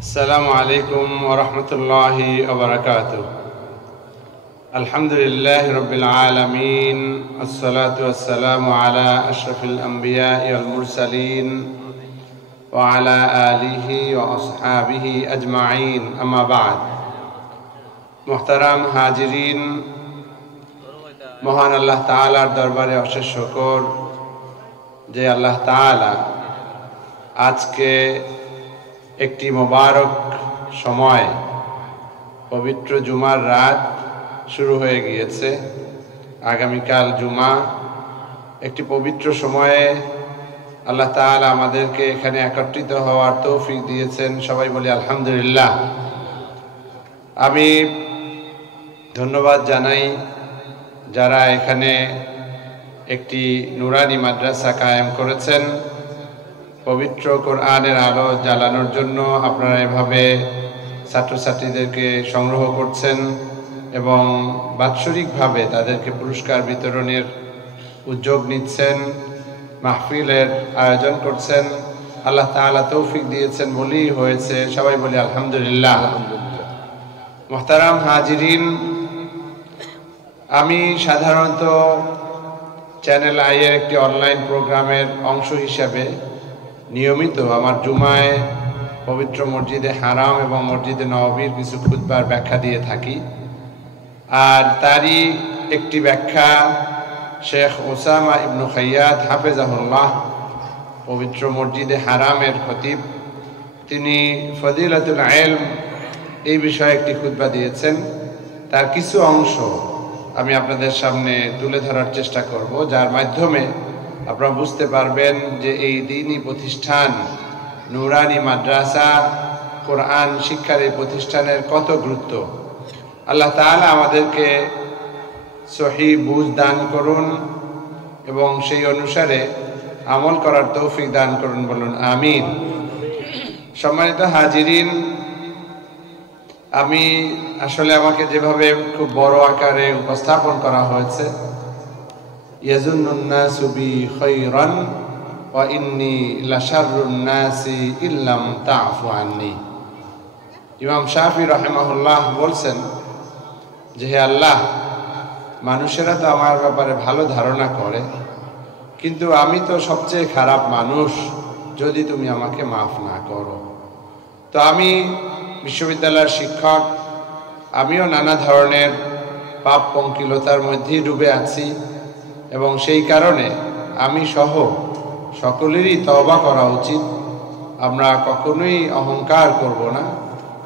السلام عليكم ورحمة الله وبركاته. الحمد لله رب العالمين، الصلاة والسلام على أشرف الأنبياء والمرسلين وعلى آله وأصحابه أجمعين. أما بعد. محترم হাজিরিন, মহান আল্লাহ তাআলার দরবারে অশেষ শুকর যে আল্লাহ তাআলা আজকে একটি মোবারক সময়, পবিত্র জুমার রাত শুরু হয়ে গিয়েছে। আগামীকাল জুমা, একটি পবিত্র সময়ে আল্লাহ তাআলা আমাদেরকে এখানে একত্রিত হওয়ার তৌফিক দিয়েছেন। সবাই বলি আলহামদুলিল্লাহ। আমি ধন্যবাদ জানাই যারা এখানে একটি নুরানি মাদ্রাসা কায়েম করেছেন। পবিত্র কোরআনের আলো জ্বালানোর জন্য আপনারা এভাবে ছাত্রছাত্রীদেরকে সংগ্রহ করছেন এবং বাৎসরিকভাবে তাদেরকে পুরস্কার বিতরণের উদ্যোগ নিচ্ছেন, মাহফিলের আয়োজন করছেন। আল্লাহ তাআলা তৌফিক দিয়েছেন বলেই হয়েছে। সবাই বলি আলহামদুলিল্লাহ। মুহতারাম হাজিরিন, আমি সাধারণত চ্যানেল আইয়ের একটি অনলাইন প্রোগ্রামের অংশ হিসাবে নিয়মিত আমার জুমায় পবিত্র মসজিদে হারাম এবং মসজিদে নববীর কিছু খুতবার ব্যাখ্যা দিয়ে থাকি। আর তারই একটি ব্যাখ্যা শেখ ওসামা ইবনু খাইয়াত হাফেজাহুল্লাহ, পবিত্র মসজিদে হারামের খতিব, তিনি ফজিলাতুল ইলম এই বিষয়ে একটি খুতবা দিয়েছেন। তার কিছু অংশ আমি আপনাদের সামনে তুলে ধরার চেষ্টা করব, যার মাধ্যমে আপনারা বুঝতে পারবেন যে এই দ্বীনি প্রতিষ্ঠান নুরানি মাদ্রাসা কোরআন শিক্ষার এই প্রতিষ্ঠানের কত গুরুত্ব। আল্লাহ তাআলা আমাদেরকে সহিহ বুঝ দান করুন এবং সেই অনুসারে আমল করার তৌফিক দান করুন, বলুন আমিন। সম্মানিত হাজিরিন, আমি আসলে আমাকে যেভাবে খুব বড় আকারে উপস্থাপন করা হয়েছে, ইয়াজুন্নুন নাসু বি খায়রান ওয়া ইন্নী লাশাররুন নাসি ইল্লাম তা'ফু আন্নী। ইমাম শাফি রাহিমাহুল্লাহ বলছেন যে হে আল্লাহ, মানুষেরা তো আমার ব্যাপারে ভালো ধারণা করে, কিন্তু আমি তো সবচেয়ে খারাপ মানুষ যদি তুমি আমাকে মাফ না করো। তো আমি বিশ্ববিদ্যালয়ের শিক্ষক, আমিও নানা ধরনের পাপ পঙ্কিলতার মধ্যেই ডুবে আছি এবং সেই কারণে আমি সহ সকলেরই তওবা করা উচিত। আমরা কখনোই অহংকার করব না,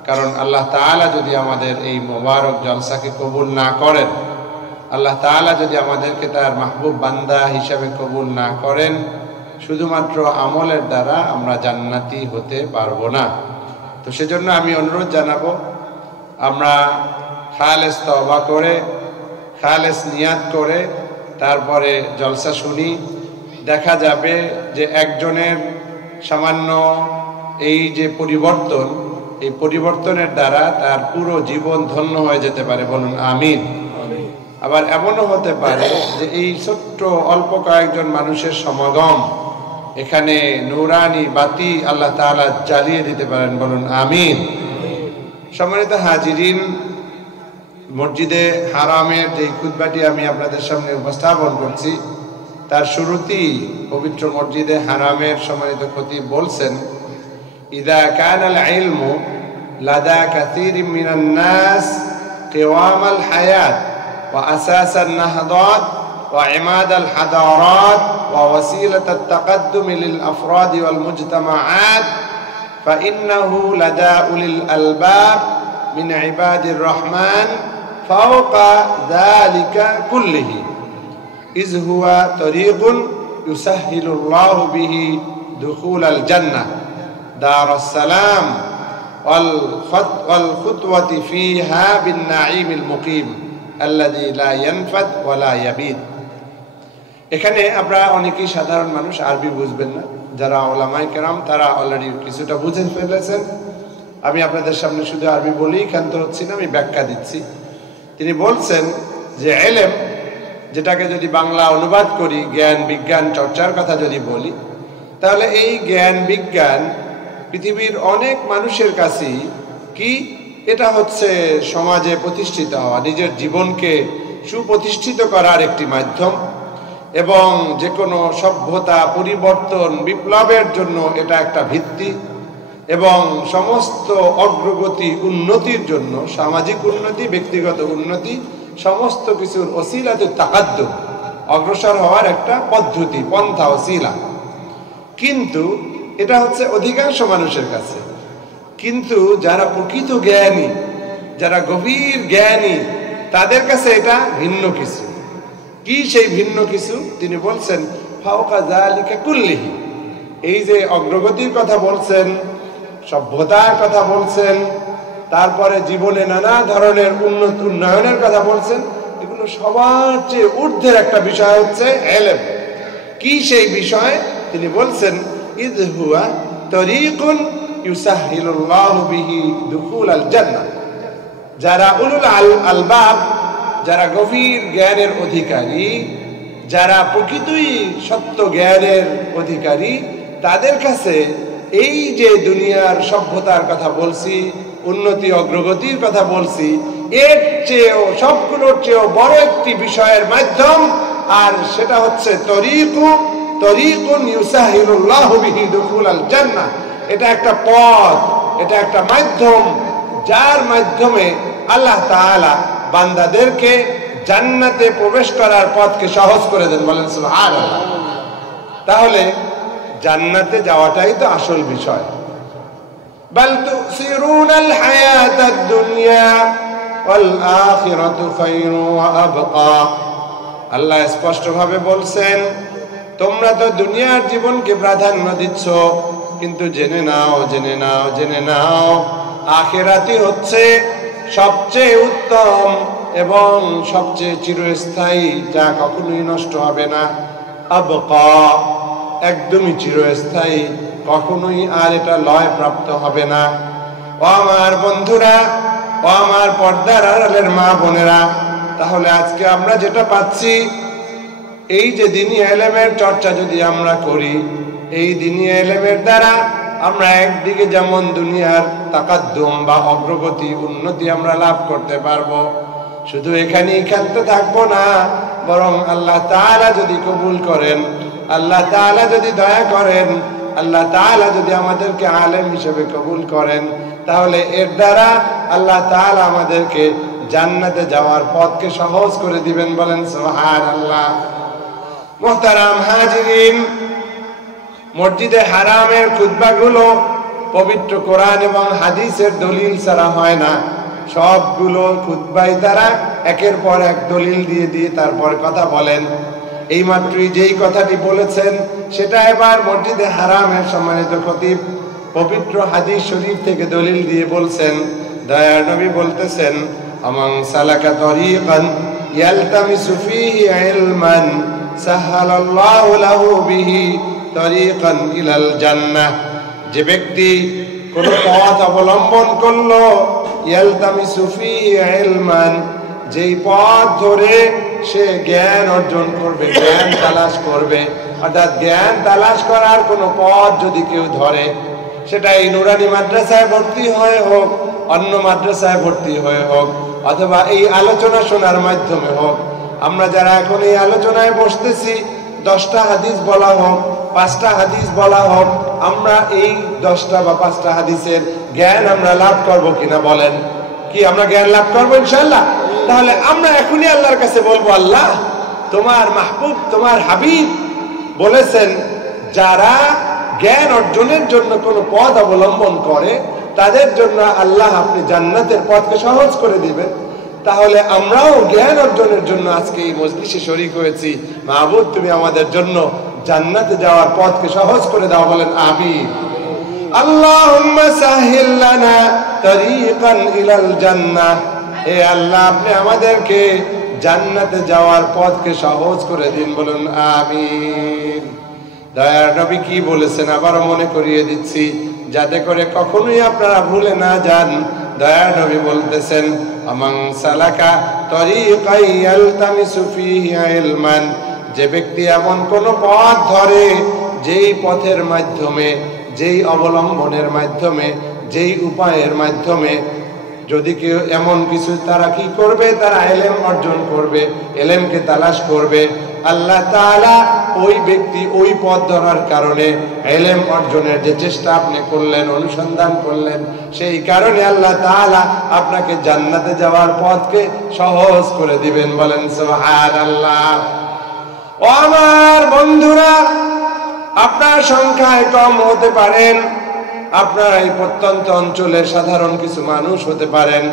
কারণ আল্লাহ তাআলা যদি আমাদের এই মোবারক জলসাকে কবুল না করেন, আল্লাহ তাআলা যদি আমাদেরকে তার মাহবুব বান্দা হিসাবে কবুল না করেন, শুধুমাত্র আমলের দ্বারা আমরা জান্নাতি হতে পারবো না। তো সেজন্য আমি অনুরোধ জানাবো, আমরা খালেস তওবা করে, খালেস নিয়াত করে তারপরে জলসা শুনি। দেখা যাবে যে একজনের সামান্য এই যে পরিবর্তন, এই পরিবর্তনের দ্বারা তার পুরো জীবন ধন্য হয়ে যেতে পারে, বলুন আমিন। আবার এমনও হতে পারে যে এই ছোট্ট অল্প কয়েকজন মানুষের সমাগম এখানে নুরানি বাতি আল্লাহ তাআলা জ্বালিয়ে দিতে পারেন, বলুন আমিন। সম্মানিত হাজিরিন, মসজিদে হারামের যে খুতবাটি আমি আপনাদের সামনে উপস্থাপন করছি, তার শুরুতেই পবিত্র মসজিদে হারামের সম্মানিত খতিব বলছেন, ইদা কানাল ইলমু লাদা কাসীরিন মিনান নাস কিওয়ামাল হায়াত ওয়া আসাসান নাহদাত ওয়া ইমাদাল হাদারাত ওয়া ওয়াসিলাতাত তাকাদ্দুম লিল আফরাদ ওয়াল মুজতামাআত ফাইন্নাহু লাদা উলিল আলবাব মিন ইবাদির রহমান ফাওকা যালিকা কুল্লিহি ইয হুয়া তরিকুন ইউসাহহিলুল্লাহু বিহি দুখুলাল জান্নাহ দারাস সালাম ওয়াল খুতওয়াতি ফিহা বিন নাঈমিল মুকিম আল্লাযী লা ইয়ানফাদ ওয়া লা ইয়াবিদ। এখানে আমরা অনেকেই সাধারণ মানুষ আরবি বুঝবেন না, যারা উলামায়ে কেরাম তারা অলরেডি কিছুটা বুঝে ফেলেছেন। আমি আপনাদের সামনে শুধু আরবি বলেই ক্ষান্ত হচ্ছি না, আমি ব্যাখ্যা দিচ্ছি। তিনি বলছেন যে ইলম, যেটাকে যদি বাংলা অনুবাদ করি জ্ঞান বিজ্ঞান চর্চার কথা যদি বলি, তাহলে এই জ্ঞান বিজ্ঞান পৃথিবীর অনেক মানুষের কাছে কি এটা হচ্ছে সমাজে প্রতিষ্ঠিত হওয়া, নিজের জীবনকে সুপ্রতিষ্ঠিত করার একটি মাধ্যম, এবং যে কোনো সভ্যতা পরিবর্তন বিপ্লবের জন্য এটা একটা ভিত্তি, এবং সমস্ত অগ্রগতি উন্নতির জন্য সামাজিক উন্নতি, ব্যক্তিগত উন্নতি, সমস্ত কিছুর ওসিলাতে তাকাদ্দুম, অগ্রসর হওয়ার একটা পদ্ধতি, পন্থা, ওসিলা। কিন্তু এটা হচ্ছে অধিকাংশ মানুষের কাছে। কিন্তু যারা প্রকৃত জ্ঞানী, যারা গভীর জ্ঞানী, তাদের কাছে এটা ভিন্ন কিছু। কি সেই ভিন্ন কিছু? তিনি বলছেন ফাওকা যালিকা কুল্লিহি, এই যে অগ্রগতির কথা বলছেন, সভ্যতার কথা বলছেন, তারপরে জীবনে নানা ধরনের উন্নয়নের কথা বলছেন, এগুলো সবার চেয়ে ঊর্ধ্বের একটা বিষয় হচ্ছে ইলম। কি সেই বিষয়? তিনি বলছেন ইয হুয়া তরিকুন ইউসাহিলুল্লাহু বিহি দুখুলাল জান্নাহ। যারা উলুল আলবাব, যারা গভীর জ্ঞানের অধিকারী, যারা প্রকৃতই সত্য জ্ঞানের অধিকারী, তাদের কাছে এই যে দুনিয়ার সভ্যতার কথা বলছি, উন্নতি অগ্রগতির কথা বলছি, এর চেয়েও, সবগুলোর চেয়েও বড় একটি বিষয়ের মাধ্যম, আর সেটা হচ্ছে তরিকুন ইউসাহিলুল্লাহু বিহি দুখুলাল জান্নাহ। এটা একটা পথ, এটা একটা মাধ্যম, যার মাধ্যমে আল্লাহ তাআলা বান্দাদেরকে জান্নাতে প্রবেশ করার পথকে সহজ করে দেন। বলেন সুবহানাল্লাহ। তাহলে জান্নাতে যাওয়াটাই তো আসল বিষয়। বাল তুসিরুনাল হায়াতাদ দুনিয়া ওয়াল আখিরাতু খায়রুন ওয়া আবকা। আল্লাহ স্পষ্টভাবে বলছেন, তোমরা তো দুনিয়ার জীবনকে প্রাধান্য দিচ্ছ, কিন্তু জেনে নাও আখিরাতই হচ্ছে সবচেয়ে উত্তম এবং সবচেয়ে চিরস্থায়ী, যা কখনোই নষ্ট হবে না। আবকা, একদমই চিরস্থায়ী, কখনোই আর এটা লয় প্রাপ্ত হবে না। ও আমার বন্ধুরা, ও আমার পর্দার আড়ালের মা বোনেরা, তাহলে আজকে আমরা যেটা পাচ্ছি, এই যে দ্বীনি ইলমের চর্চা যদি আমরা করি, এই দ্বীনি ইলমের দ্বারা আমরা একদিকে যেমন দুনিয়ার তাকাদ্দুম বা অগ্রগতি, উন্নতি আমরা লাভ করতে পারবো, শুধু এখানেই ক্ষান্ত থাকবো না, বরং আল্লাহ তাআলা যদি কবুল করেন, আল্লাহ তাআলা যদি দয়া করেন, আল্লাহ তাআলা যদি আমাদেরকে আলেম হিসেবে কবুল করেন, তাহলে এর দ্বারা আল্লাহ তাআলা আমাদেরকে জান্নাতে যাওয়ার পথকে সহজ করে দিবেন। বলেন সুবহানাল্লাহ। মুহতারাম হাজিরিন, মসজিদে হারামের খুতবাগুলো পবিত্র কোরআন এবং হাদিসের দলিল ছাড়া হয় না। সবগুলো খুতবাই তারা একের পর এক দলিল দিয়ে তারপর কথা বলেন। এইমাত্রই যেই কথাটি বলেছেন, সেটা এবার মসজিদে হারামের সম্মানিত খতিব পবিত্র হাদিস শরীফ থেকে দলিল দিয়ে বলছেন। দয়ার নবী বলতেছেন, আমান সালাকা তরিকান ইয়ালতামিসু ফীহি ইলমান সাহালাল্লাহু লাহু বিহি তরিকান ইলাল জান্নাহ। যে ব্যক্তি কোন পথ অবলম্বন করলো, ইয়ালতামিসু ফীহি ইলমান, যেই পথ ধরে সে জ্ঞান অর্জন করবে, জ্ঞান তালাশ করবে, অর্থাৎ জ্ঞান তালাশ করার কোন পথ যদি কেউ ধরে, সেটা এই নুরানি মাদ্রাসায় ভর্তি হয়ে হোক, অন্য মাদ্রাসায় ভর্তি হয়ে হোক, অথবা এই আলোচনা শোনার মাধ্যমে হোক। আমরা যারা এখন এই আলোচনায় বসতেছি, 10টা হাদিস বলা হোক, 5টা হাদিস বলা হোক, আমরা এই 10টা বা 5টা হাদিসের জ্ঞান আমরা লাভ করব কিনা বলেন? কি আমরা জ্ঞান লাভ করবো ইনশাআল্লাহ? তাহলে আমরা এখনই আল্লাহর কাছে বলবো, আল্লাহ তোমার মাহবুব, তোমার হাবিব বলেছেন, যারা জ্ঞান অর্জনের জন্য কোনো পথ অবলম্বন করে, তাদের জন্য আল্লাহ আপনি জান্নাতের পথকে সহজ করে দিবেন। তাহলে আমরাও জ্ঞান অর্জনের জন্য আজকে এই মজলিসে শরীক হয়েছি। মাহবুব, তুমি আমাদের জন্য জান্নাতে যাওয়ার পথকে সহজ করে দাও। বলেন আমিন। আল্লাহুম্মা সাহিল লানা তরিকান ইলাল জান্নাহ। হে আল্লাহ, আপনি আমাদেরকে জান্নাতে যাওয়ার পথকে সহজ করে দিন। বলুন আমিন। দয়ার নবী কি বলেছেন আবারও মনে করিয়ে দিচ্ছি, যাতে করে কখনোই আপনারা ভুলে না যান। দয়ার নবী বলতেছেন, আমান সালাকা তরিকান ইয়ালতামিসু ফীহি ইলমান, যে ব্যক্তি এমন কোন পথ ধরে, যেই পথের মাধ্যমে যেই অবলম্বনের মাধ্যমে, যেই উপায়ের মাধ্যমে যদি কেউ এমন কিছু তারা কি করবে, তারা ইলম অর্জন করবে, ইলমকে তালাশ করবে, আল্লাহ তাআলা ওই ব্যক্তি ওই পথ ধরার কারণে ইলম অর্জনের যে চেষ্টা আপনি করলেন, অনুসন্ধান করলেন, সেই কারণে আল্লাহ তাআলা আপনাকে জান্নাতে যাওয়ার পথকে সহজ করে দিবেন। বলেন সুবহানাল্লাহ। ও আমার বন্ধুরা, আপনার সংখ্যায় কম হতে পারেন, আপনার এই প্রত্যন্ত অঞ্চলের সাধারণ কিছু মানুষ হতে পারেন,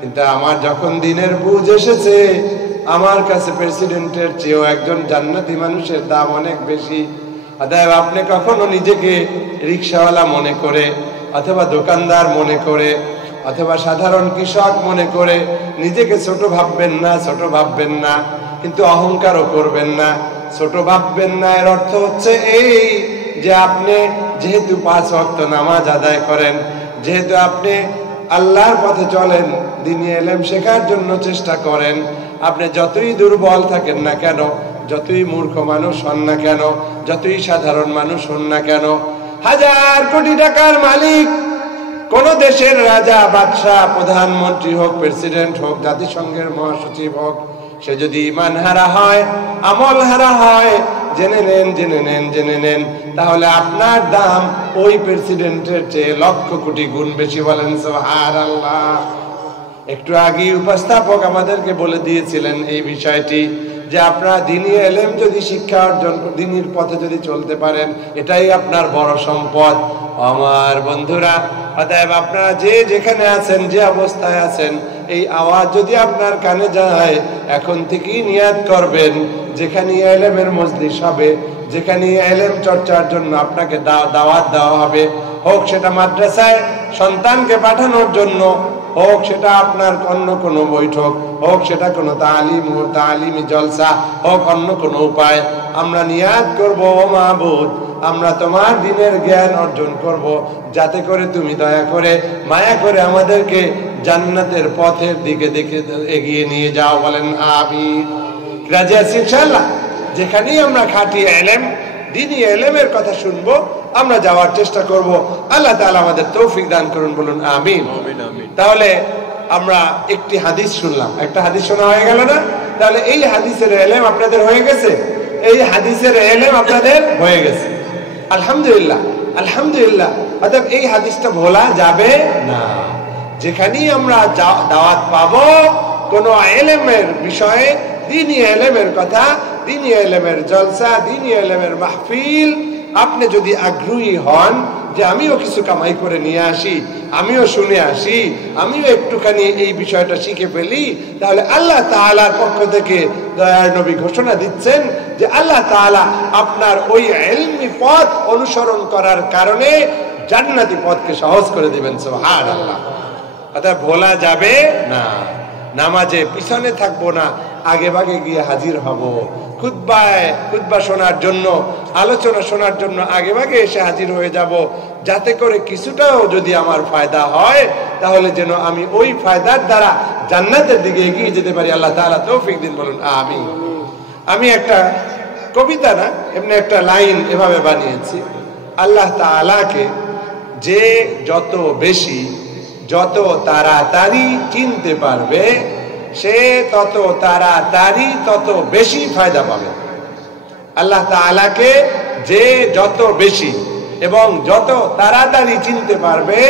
কিন্তু আমার যখন দিনের বুঝ এসেছে, আমার কাছে প্রেসিডেন্টের চেয়েও একজন জান্নাতি মানুষের দাম অনেক বেশি। অতএব আপনি কখনো নিজেকে রিকশাওয়ালা মনে করে, অথবা দোকানদার মনে করে, অথবা সাধারণ কৃষক মনে করে নিজেকে ছোট ভাববেন না, ছোট ভাববেন না, কিন্তু অহংকারও করবেন না, ছোট ভাববেন না। এর অর্থ হচ্ছে এই যে আপনি যেহেতু 5 ওয়াক্ত নামাজ আদায় করেন, যেহেতু আপনি আল্লাহর পথে চলেন, দ্বীনি ইলম শেখার জন্য চেষ্টা করেন, আপনি যতই দুর্বল থাকেন না কেন, যতই মূর্খ মানুষ হন না কেন, যতই সাধারণ মানুষ হন না কেন, হাজার কোটি টাকার মালিক, কোন দেশের রাজা, বাদশাহ, প্রধানমন্ত্রী হোক, প্রেসিডেন্ট হোক, জাতিসংঘের মহাসচিব হোক, সে যদি ঈমান হারা হয়, আমল হারা হয়, জেনে নেন, জেনে নেন, জেনে নেন, তাহলে আপনার দাম ওই প্রেসিডেন্টের চেয়ে লক্ষ কোটি গুণ বেশি। বলেন সুবহানাল্লাহ। একটু আগে উপস্থাপক আমাদেরকে বলে দিয়েছিলেন এই বিষয়টি, যে আপনারা দ্বীনি ইলম যদি শিক্ষা অর্জন, দ্বীনির পথে যদি চলতে পারেন, এটাই আপনার বড় সম্পদ। আমার বন্ধুরা, অতএব আপনারা যে যেখানে আছেন, যে অবস্থায় আছেন, এই আওয়াজ যদি আপনার কানে যায়, এখন থেকেই নিয়াত করবেন, যেখানে ইলমের মজলিস হবে, যেখানে ইলম চর্চার জন্য আপনাকে দাওয়াত দেওয়া হবে, হোক সেটা মাদ্রাসায় সন্তানকে পাঠানোর জন্য, হোক সেটা আপনার অন্য কোনো বৈঠক, হোক সেটা কোনো তালিমি জলসা, হোক অন্য কোনো উপায়, আমরা নিয়াত করব, ও মাবুদ, আমরা তোমার দ্বীনের জ্ঞান অর্জন করব, যাতে করে তুমি দয়া করে, মায়া করে আমাদেরকে জান্নাতের পথের দিকে দেখে এগিয়ে নিয়ে যাও। বলেন আমিন। রাজি আছি ইনশাআল্লাহ। যেখানেই আমরা খাঁটি ইলম, দ্বীনি ইলমের কথা শুনবো, আমরা যাওয়ার চেষ্টা করব। আল্লাহ তাআলা আমাদের তৌফিক দান করুন। বলুন আমিন। তাহলে আমরা একটি হাদিস শুনলাম, একটা হাদিস শোনা হয়ে গেল না? তাহলে এই হাদিসের ইলম আপনাদের হয়ে গেছে, এই হাদিসের ইলম আপনাদের হয়ে গেছে, আলহামদুলিল্লাহ, আলহামদুলিল্লাহ। অতএব এই হাদিসটা ভোলা যাবে না। যেখানেই আমরা দাওয়াত পাবো কোন ইলমের বিষয়ে, দ্বীনি ইলমের কথা, দ্বীনি ইলমের জলসা, দ্বীনি ইলমের মাহফিল, আপনি যদি আগ্রহী হন যে আমিও কিছু কামাই করে নিয়ে আসি, আমিও শুনে আসি, আমিও একটুখানি এই বিষয়টা শিখে ফেলি, তাহলে আল্লাহ তাআলার পক্ষ থেকে দয়ার নবী ঘোষণা দিচ্ছেন যে আল্লাহ তাআলা আপনার ওই ইলমি পথ অনুসরণ করার কারণে জান্নাতি পথকে সহজ করে দিবেন। সুবহানাল্লাহ। অর্থাৎ ভোলা যাবে না। নামাজে পিছনে থাকবো না, আগে ভাগে গিয়ে হাজির হব। খুতবা শোনার জন্য, আলোচনা শোনার জন্য আগে ভাগে এসে হাজির হয়ে যাব, যাতে করে কিছুটাও যদি আমার ফায়দা হয়, তাহলে যেন আমি ওই ফায়দার দ্বারা জান্নাতের দিকে এগিয়ে যেতে পারি। আল্লাহ তাআলা তৌফিক দিন। বলুন আমিন। আমি একটা কবিতা না, এমনি একটা লাইন এভাবে বানিয়েছি, আল্লাহ তাআলাকে যে যত বেশি, যত তাড়াতাড়ি চিনতে পারবে, সে তত তাড়াতাড়ি তত বেশি ফায়দা পাবে। আল্লাহ তাআলাকে যে যত বেশি এবং যত তাড়াতাড়ি চিনতে পারবে,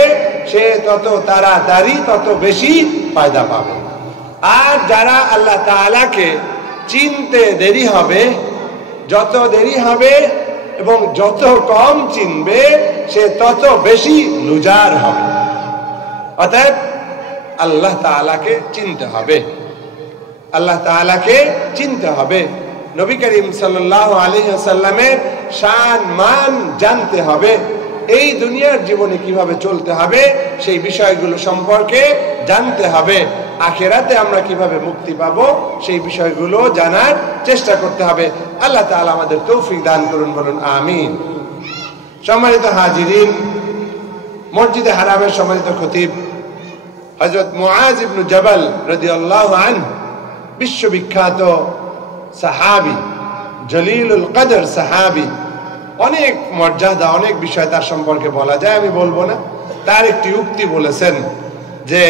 সে তত তাড়াতাড়ি তত বেশি ফায়দা পাবে। আর যারা আল্লাহ তাআলাকে চিনতে দেরি হবে, যত দেরি হবে এবং যত কম চিনবে, সে তত বেশি লুজার হবে। অতএব আল্লাহ তাআলাকে চিনতে হবে, আল্লাহ তাআলাকে চিনতে হবে। নবী করিম সাল্লাল্লাহু আলাইহি ওয়াসাল্লামের শান মান জানতে হবে। এই দুনিয়ার জীবনে কিভাবে চলতে হবে সেই বিষয়গুলো সম্পর্কে জানতে হবে। আখিরাতে আমরা কিভাবে মুক্তি পাবো সেই বিষয়গুলো জানার চেষ্টা করতে হবে। আল্লাহ তাআলা আমাদের তৌফিক দান করুন। বলুন আমিন। সম্মানিত হাজিরিন, মসজিদে হারামের সম্মানিত খতিব হযরত মুআজ ইবনে জাবাল রাদিয়াল্লাহু আনহু, বিশ্ববিখ্যাত সাহাবী, জলিলুল কদর সাহাবী, অনেক মর্যাদা, অনেক বিষয় তার সম্পর্কে বলা যায়, আমি বলবো না। তার একটি উক্তি বলেছেন যে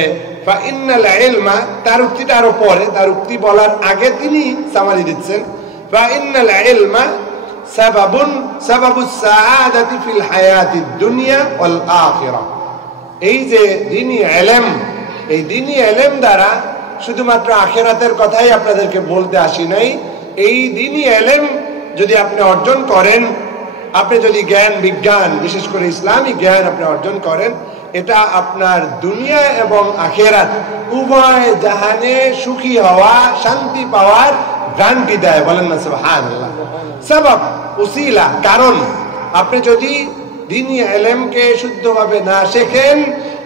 ফাইন্নাল ইলমা, তার উক্তিটা আরো পরে, তার উক্তি বলার আগে তিনি সামারি দিচ্ছেন, ফাইন্নাল ইলমা সাবাবুস সাআদাতি ফিল হায়াতিদ দুনিয়া ওয়াল আখিরাহ। এই যে দ্বীনি ইলম, এই দ্বীনি ইলম দ্বারা শুধুমাত্র আখিরাতের কথাই আপনাদেরকে বলতে আসি নাই। এই দ্বীনি ইলম যদি আপনি অর্জন করেন, আপনি যদি জ্ঞান বিজ্ঞান, বিশেষ করে ইসলামী জ্ঞান আপনি অর্জন করেন, এটা আপনার দুনিয়া এবং আখিরাত উভয় জাহানে সুখী হওয়া, শান্তি পাওয়ার গ্যারান্টি দেয়। বলেন না সুবহানাল্লাহ। সবাব, উসিলা, কারণ আপনি যদি দ্বীনি ইলমকে শুদ্ধভাবে না শেখেন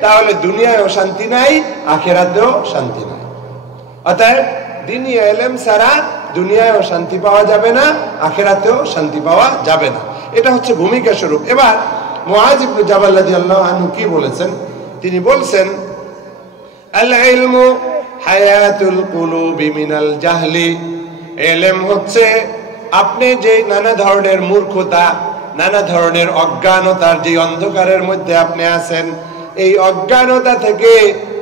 তাহলে দুনিয়ায়ও শান্তি নাই, আখিরাতেও শান্তি নাই। অতএব দ্বীনি ইলম ছাড়া দুনিয়ায়ও শান্তি পাওয়া যাবে না, আখিরাতেও শান্তি পাওয়া যাবে না। এটা হচ্ছে ভূমিকা স্বরূপ। এবার মুআয ইবনে জাবাল রাদিয়াল্লাহু আনহু কি বলেছেন? তিনি বলছেন, আল ইলমু হায়াতুল কুলুবি মিনাল জাহলি। ইলম হচ্ছে আপনি যে নানা ধরনের মূর্খতা, নানা ধরনের অজ্ঞানতার যে অন্ধকারের মধ্যে আপনি আছেন, এই অজ্ঞানতা থেকে,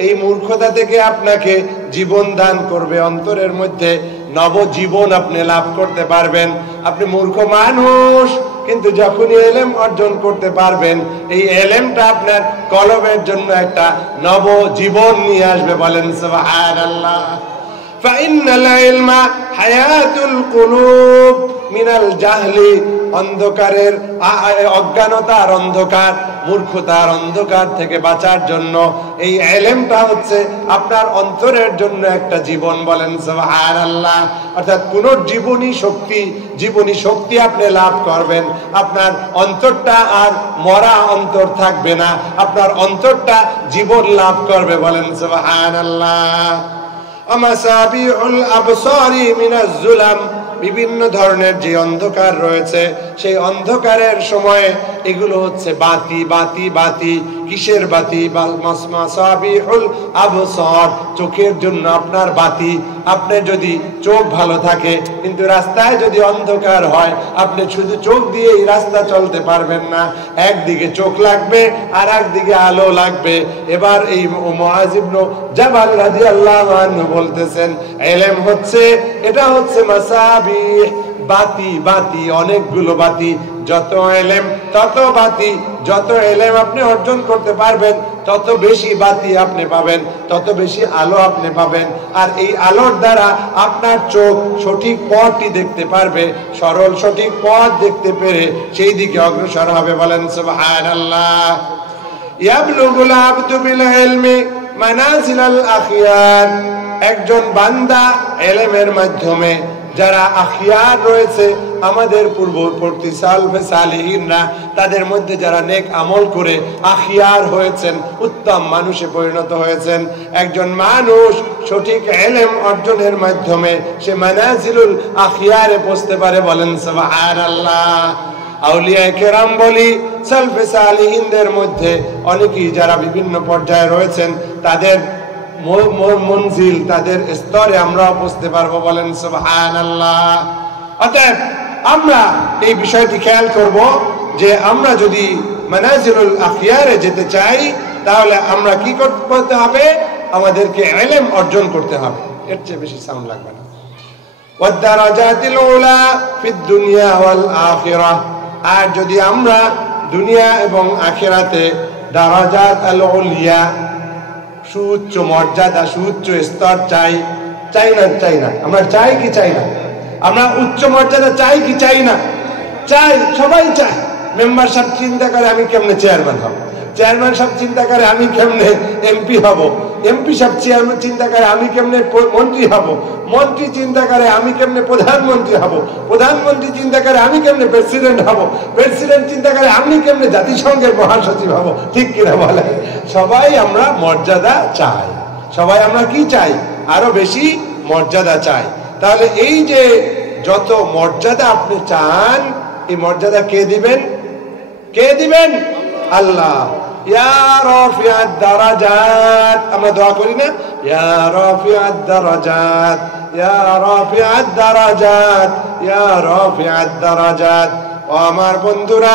এই মূর্খতা থেকে আপনাকে জীবন দান করবে। অন্তরের মধ্যে নবজীবন আপনি লাভ করতে পারবেন। আপনি মূর্খ মানুষ, কিন্তু যখনই ইলম অর্জন করতে পারবেন, এই ইলমটা আপনার কলবের জন্য একটা নবজীবন নিয়ে আসবে। বলেন সুবহানাল্লাহ। ফাইন্নাল ইলমা হায়াতুল কুলুব মিনাল জাহলি। অন্ধকারের, অজ্ঞানতার অন্ধকার, মূর্খতার অন্ধকার থেকে বাঁচার জন্য এই ইলমটা হচ্ছে আপনার অন্তরের জন্য একটা জীবন। বলেন সুবহানাল্লাহ। অর্থাৎ পুনর্জীবনী শক্তি, জীবনী শক্তি আপনি লাভ করবেন। আপনার অন্তরটা আর মরা অন্তর থাকবে না, আপনার অন্তরটা জীবন লাভ করবে। বলেন সুবহানাল্লাহ। আমাসাবিউল আবসারি মিনাজ জুলাম। বিভিন্ন ধরনের যে অন্ধকার রয়েছে, সেই অন্ধকারের সময় এগুলো হচ্ছে বাতি, বাতি, বাতি। কিসের বাতি? মাসাবিহুল আবসার, চোখের জন্য আপনার বাতি। আপনি যদি চোখ ভালো থাকে, কিন্তু রাস্তায় যদি অন্ধকার হয়, আপনি শুধু চোখ দিয়ে এই রাস্তা চলতে পারবেন না। একদিকে চোখ লাগবে আর একদিকে আলো লাগবে। এবার এই মুআয ইবনে জাবাল রাদিয়াল্লাহু আনহু বলতেছেন, ইলম হচ্ছে, এটা হচ্ছে মাসাবিহ, বাতি, বাতি, অনেকগুলো বাতি। যত ইলম তত বাতি। যত ইলম আপনি অর্জন করতে পারবেন, তত বেশি বাতি আপনি পাবেন, তত বেশি আলো আপনি পাবেন। আর এই আলোর দ্বারা আপনার চোখ সঠিক পথটি দেখতে পারবে, সরল সঠিক পথ দেখতে পেরে সেই দিকে অগ্রসর হবে। বলেন সুবহানাল্লাহ। ইয়াবলুগুল আবদু বিল ইলমি মানাজিলাল আখিয়ার। একজন বান্দা ইলমের মাধ্যমে, যারা আখিয়ার রয়েছে, আমাদের পূর্ববর্তী সালফে সালিহিনরা, তাদের মধ্যে যারা নেক আমল করে আখিয়ার হয়েছেন, উত্তম মানুষে পরিণত হয়েছেন, একজন মানুষ সঠিক ইলম অর্জনের মাধ্যমে সে মানাজিলুল আখিয়ারে পৌঁছতে পারে। বলেন সুবহানাল্লাহ। আউলিয়া কেরাম বলি, সালফে সালিহিনদের মধ্যে অনেকেই যারা বিভিন্ন পর্যায়ে রয়েছেন, তাদের মঞ্জিল, তাদের স্তরে আমরাও পৌঁছতে পারবো। বলেন সুবহানাল্লাহ। অতএব আমরা এই বিষয়টি খেয়াল করব যে আমরা যদি মানাজিলুল আখিয়ারে যেতে চাই, তাহলে আমরা কি করতে হবে? আমাদেরকে ইলম অর্জন করতে হবে। এর চেয়ে বেশি সাউন্ড লাগবে না। ওয়াদ-দারাজাতিল উলা ফিদ দুনিয়া ওয়াল আখিরাহ। আর যদি আমরা দুনিয়া এবং আখিরাতে দারাজাত আল উলিয়া, সুউচ্চ মর্যাদা, সুউচ্চ স্তর চাই, চাই না? চাই না? আমরা চাই কি চাই না? আমরা উচ্চ মর্যাদা চাই কি চাই না? চাই, সবাই চায়। মেম্বার সাহেব চিন্তা করে আমি কেমনে চেয়ারম্যান হব, চেয়ারম্যান সাহেব চিন্তা করে আমি কেমনে এমপি হব, এমপি সাহেব চেয়ারম্যান চিন্তা করে আমি কেমনে মন্ত্রী হব, মন্ত্রী চিন্তা করে আমি কেমনে প্রধানমন্ত্রী হব, প্রধানমন্ত্রী চিন্তা করে আমি কেমনে প্রেসিডেন্ট হব, প্রেসিডেন্ট চিন্তা করে আমি কেমনে জাতিসংঘের মহাসচিব হব। ঠিক কিনা বলে? সবাই আমরা মর্যাদা চাই। সবাই আমরা কি চাই? আরো বেশি মর্যাদা চাই। তাহলে এই যে যত মর্যাদা আপনি চান, এই মর্যাদা কে দিবেন? কে দিবেন? আল্লাহ। ইয়া রাফিআদ দারাজাত, আমরা দোয়া করি না? ইয়া রাফিআদ দারাজাত, ইয়া রাফিআদ দারাজাত, ইয়া রাফিআদ দারাজাত। ও আমার বন্ধুরা,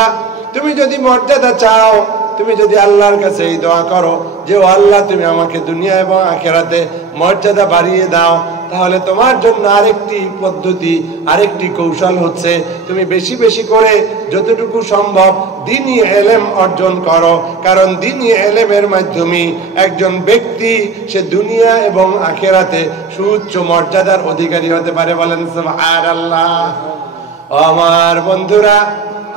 তুমি যদি মর্যাদা চাও, তুমি যদি আল্লাহর কাছে এই দোয়া করো যে ও আল্লাহ তুমি আমাকে দুনিয়া এবং আখিরাতে মর্যাদা বাড়িয়ে দাও, তাহলে তোমার জন্য আরেকটি পদ্ধতি, আরেকটি কৌশল হচ্ছে তুমি বেশি বেশি করে যতটুকু সম্ভব দ্বীনি ইলম অর্জন করো। কারণ দ্বীনি ইলমের মাধ্যমে একজন ব্যক্তি সে দুনিয়া এবং আখিরাতে সুউচ্চ মর্যাদার অধিকারী হতে পারে। বলেন সুবহানাল্লাহ। আমার বন্ধুরা,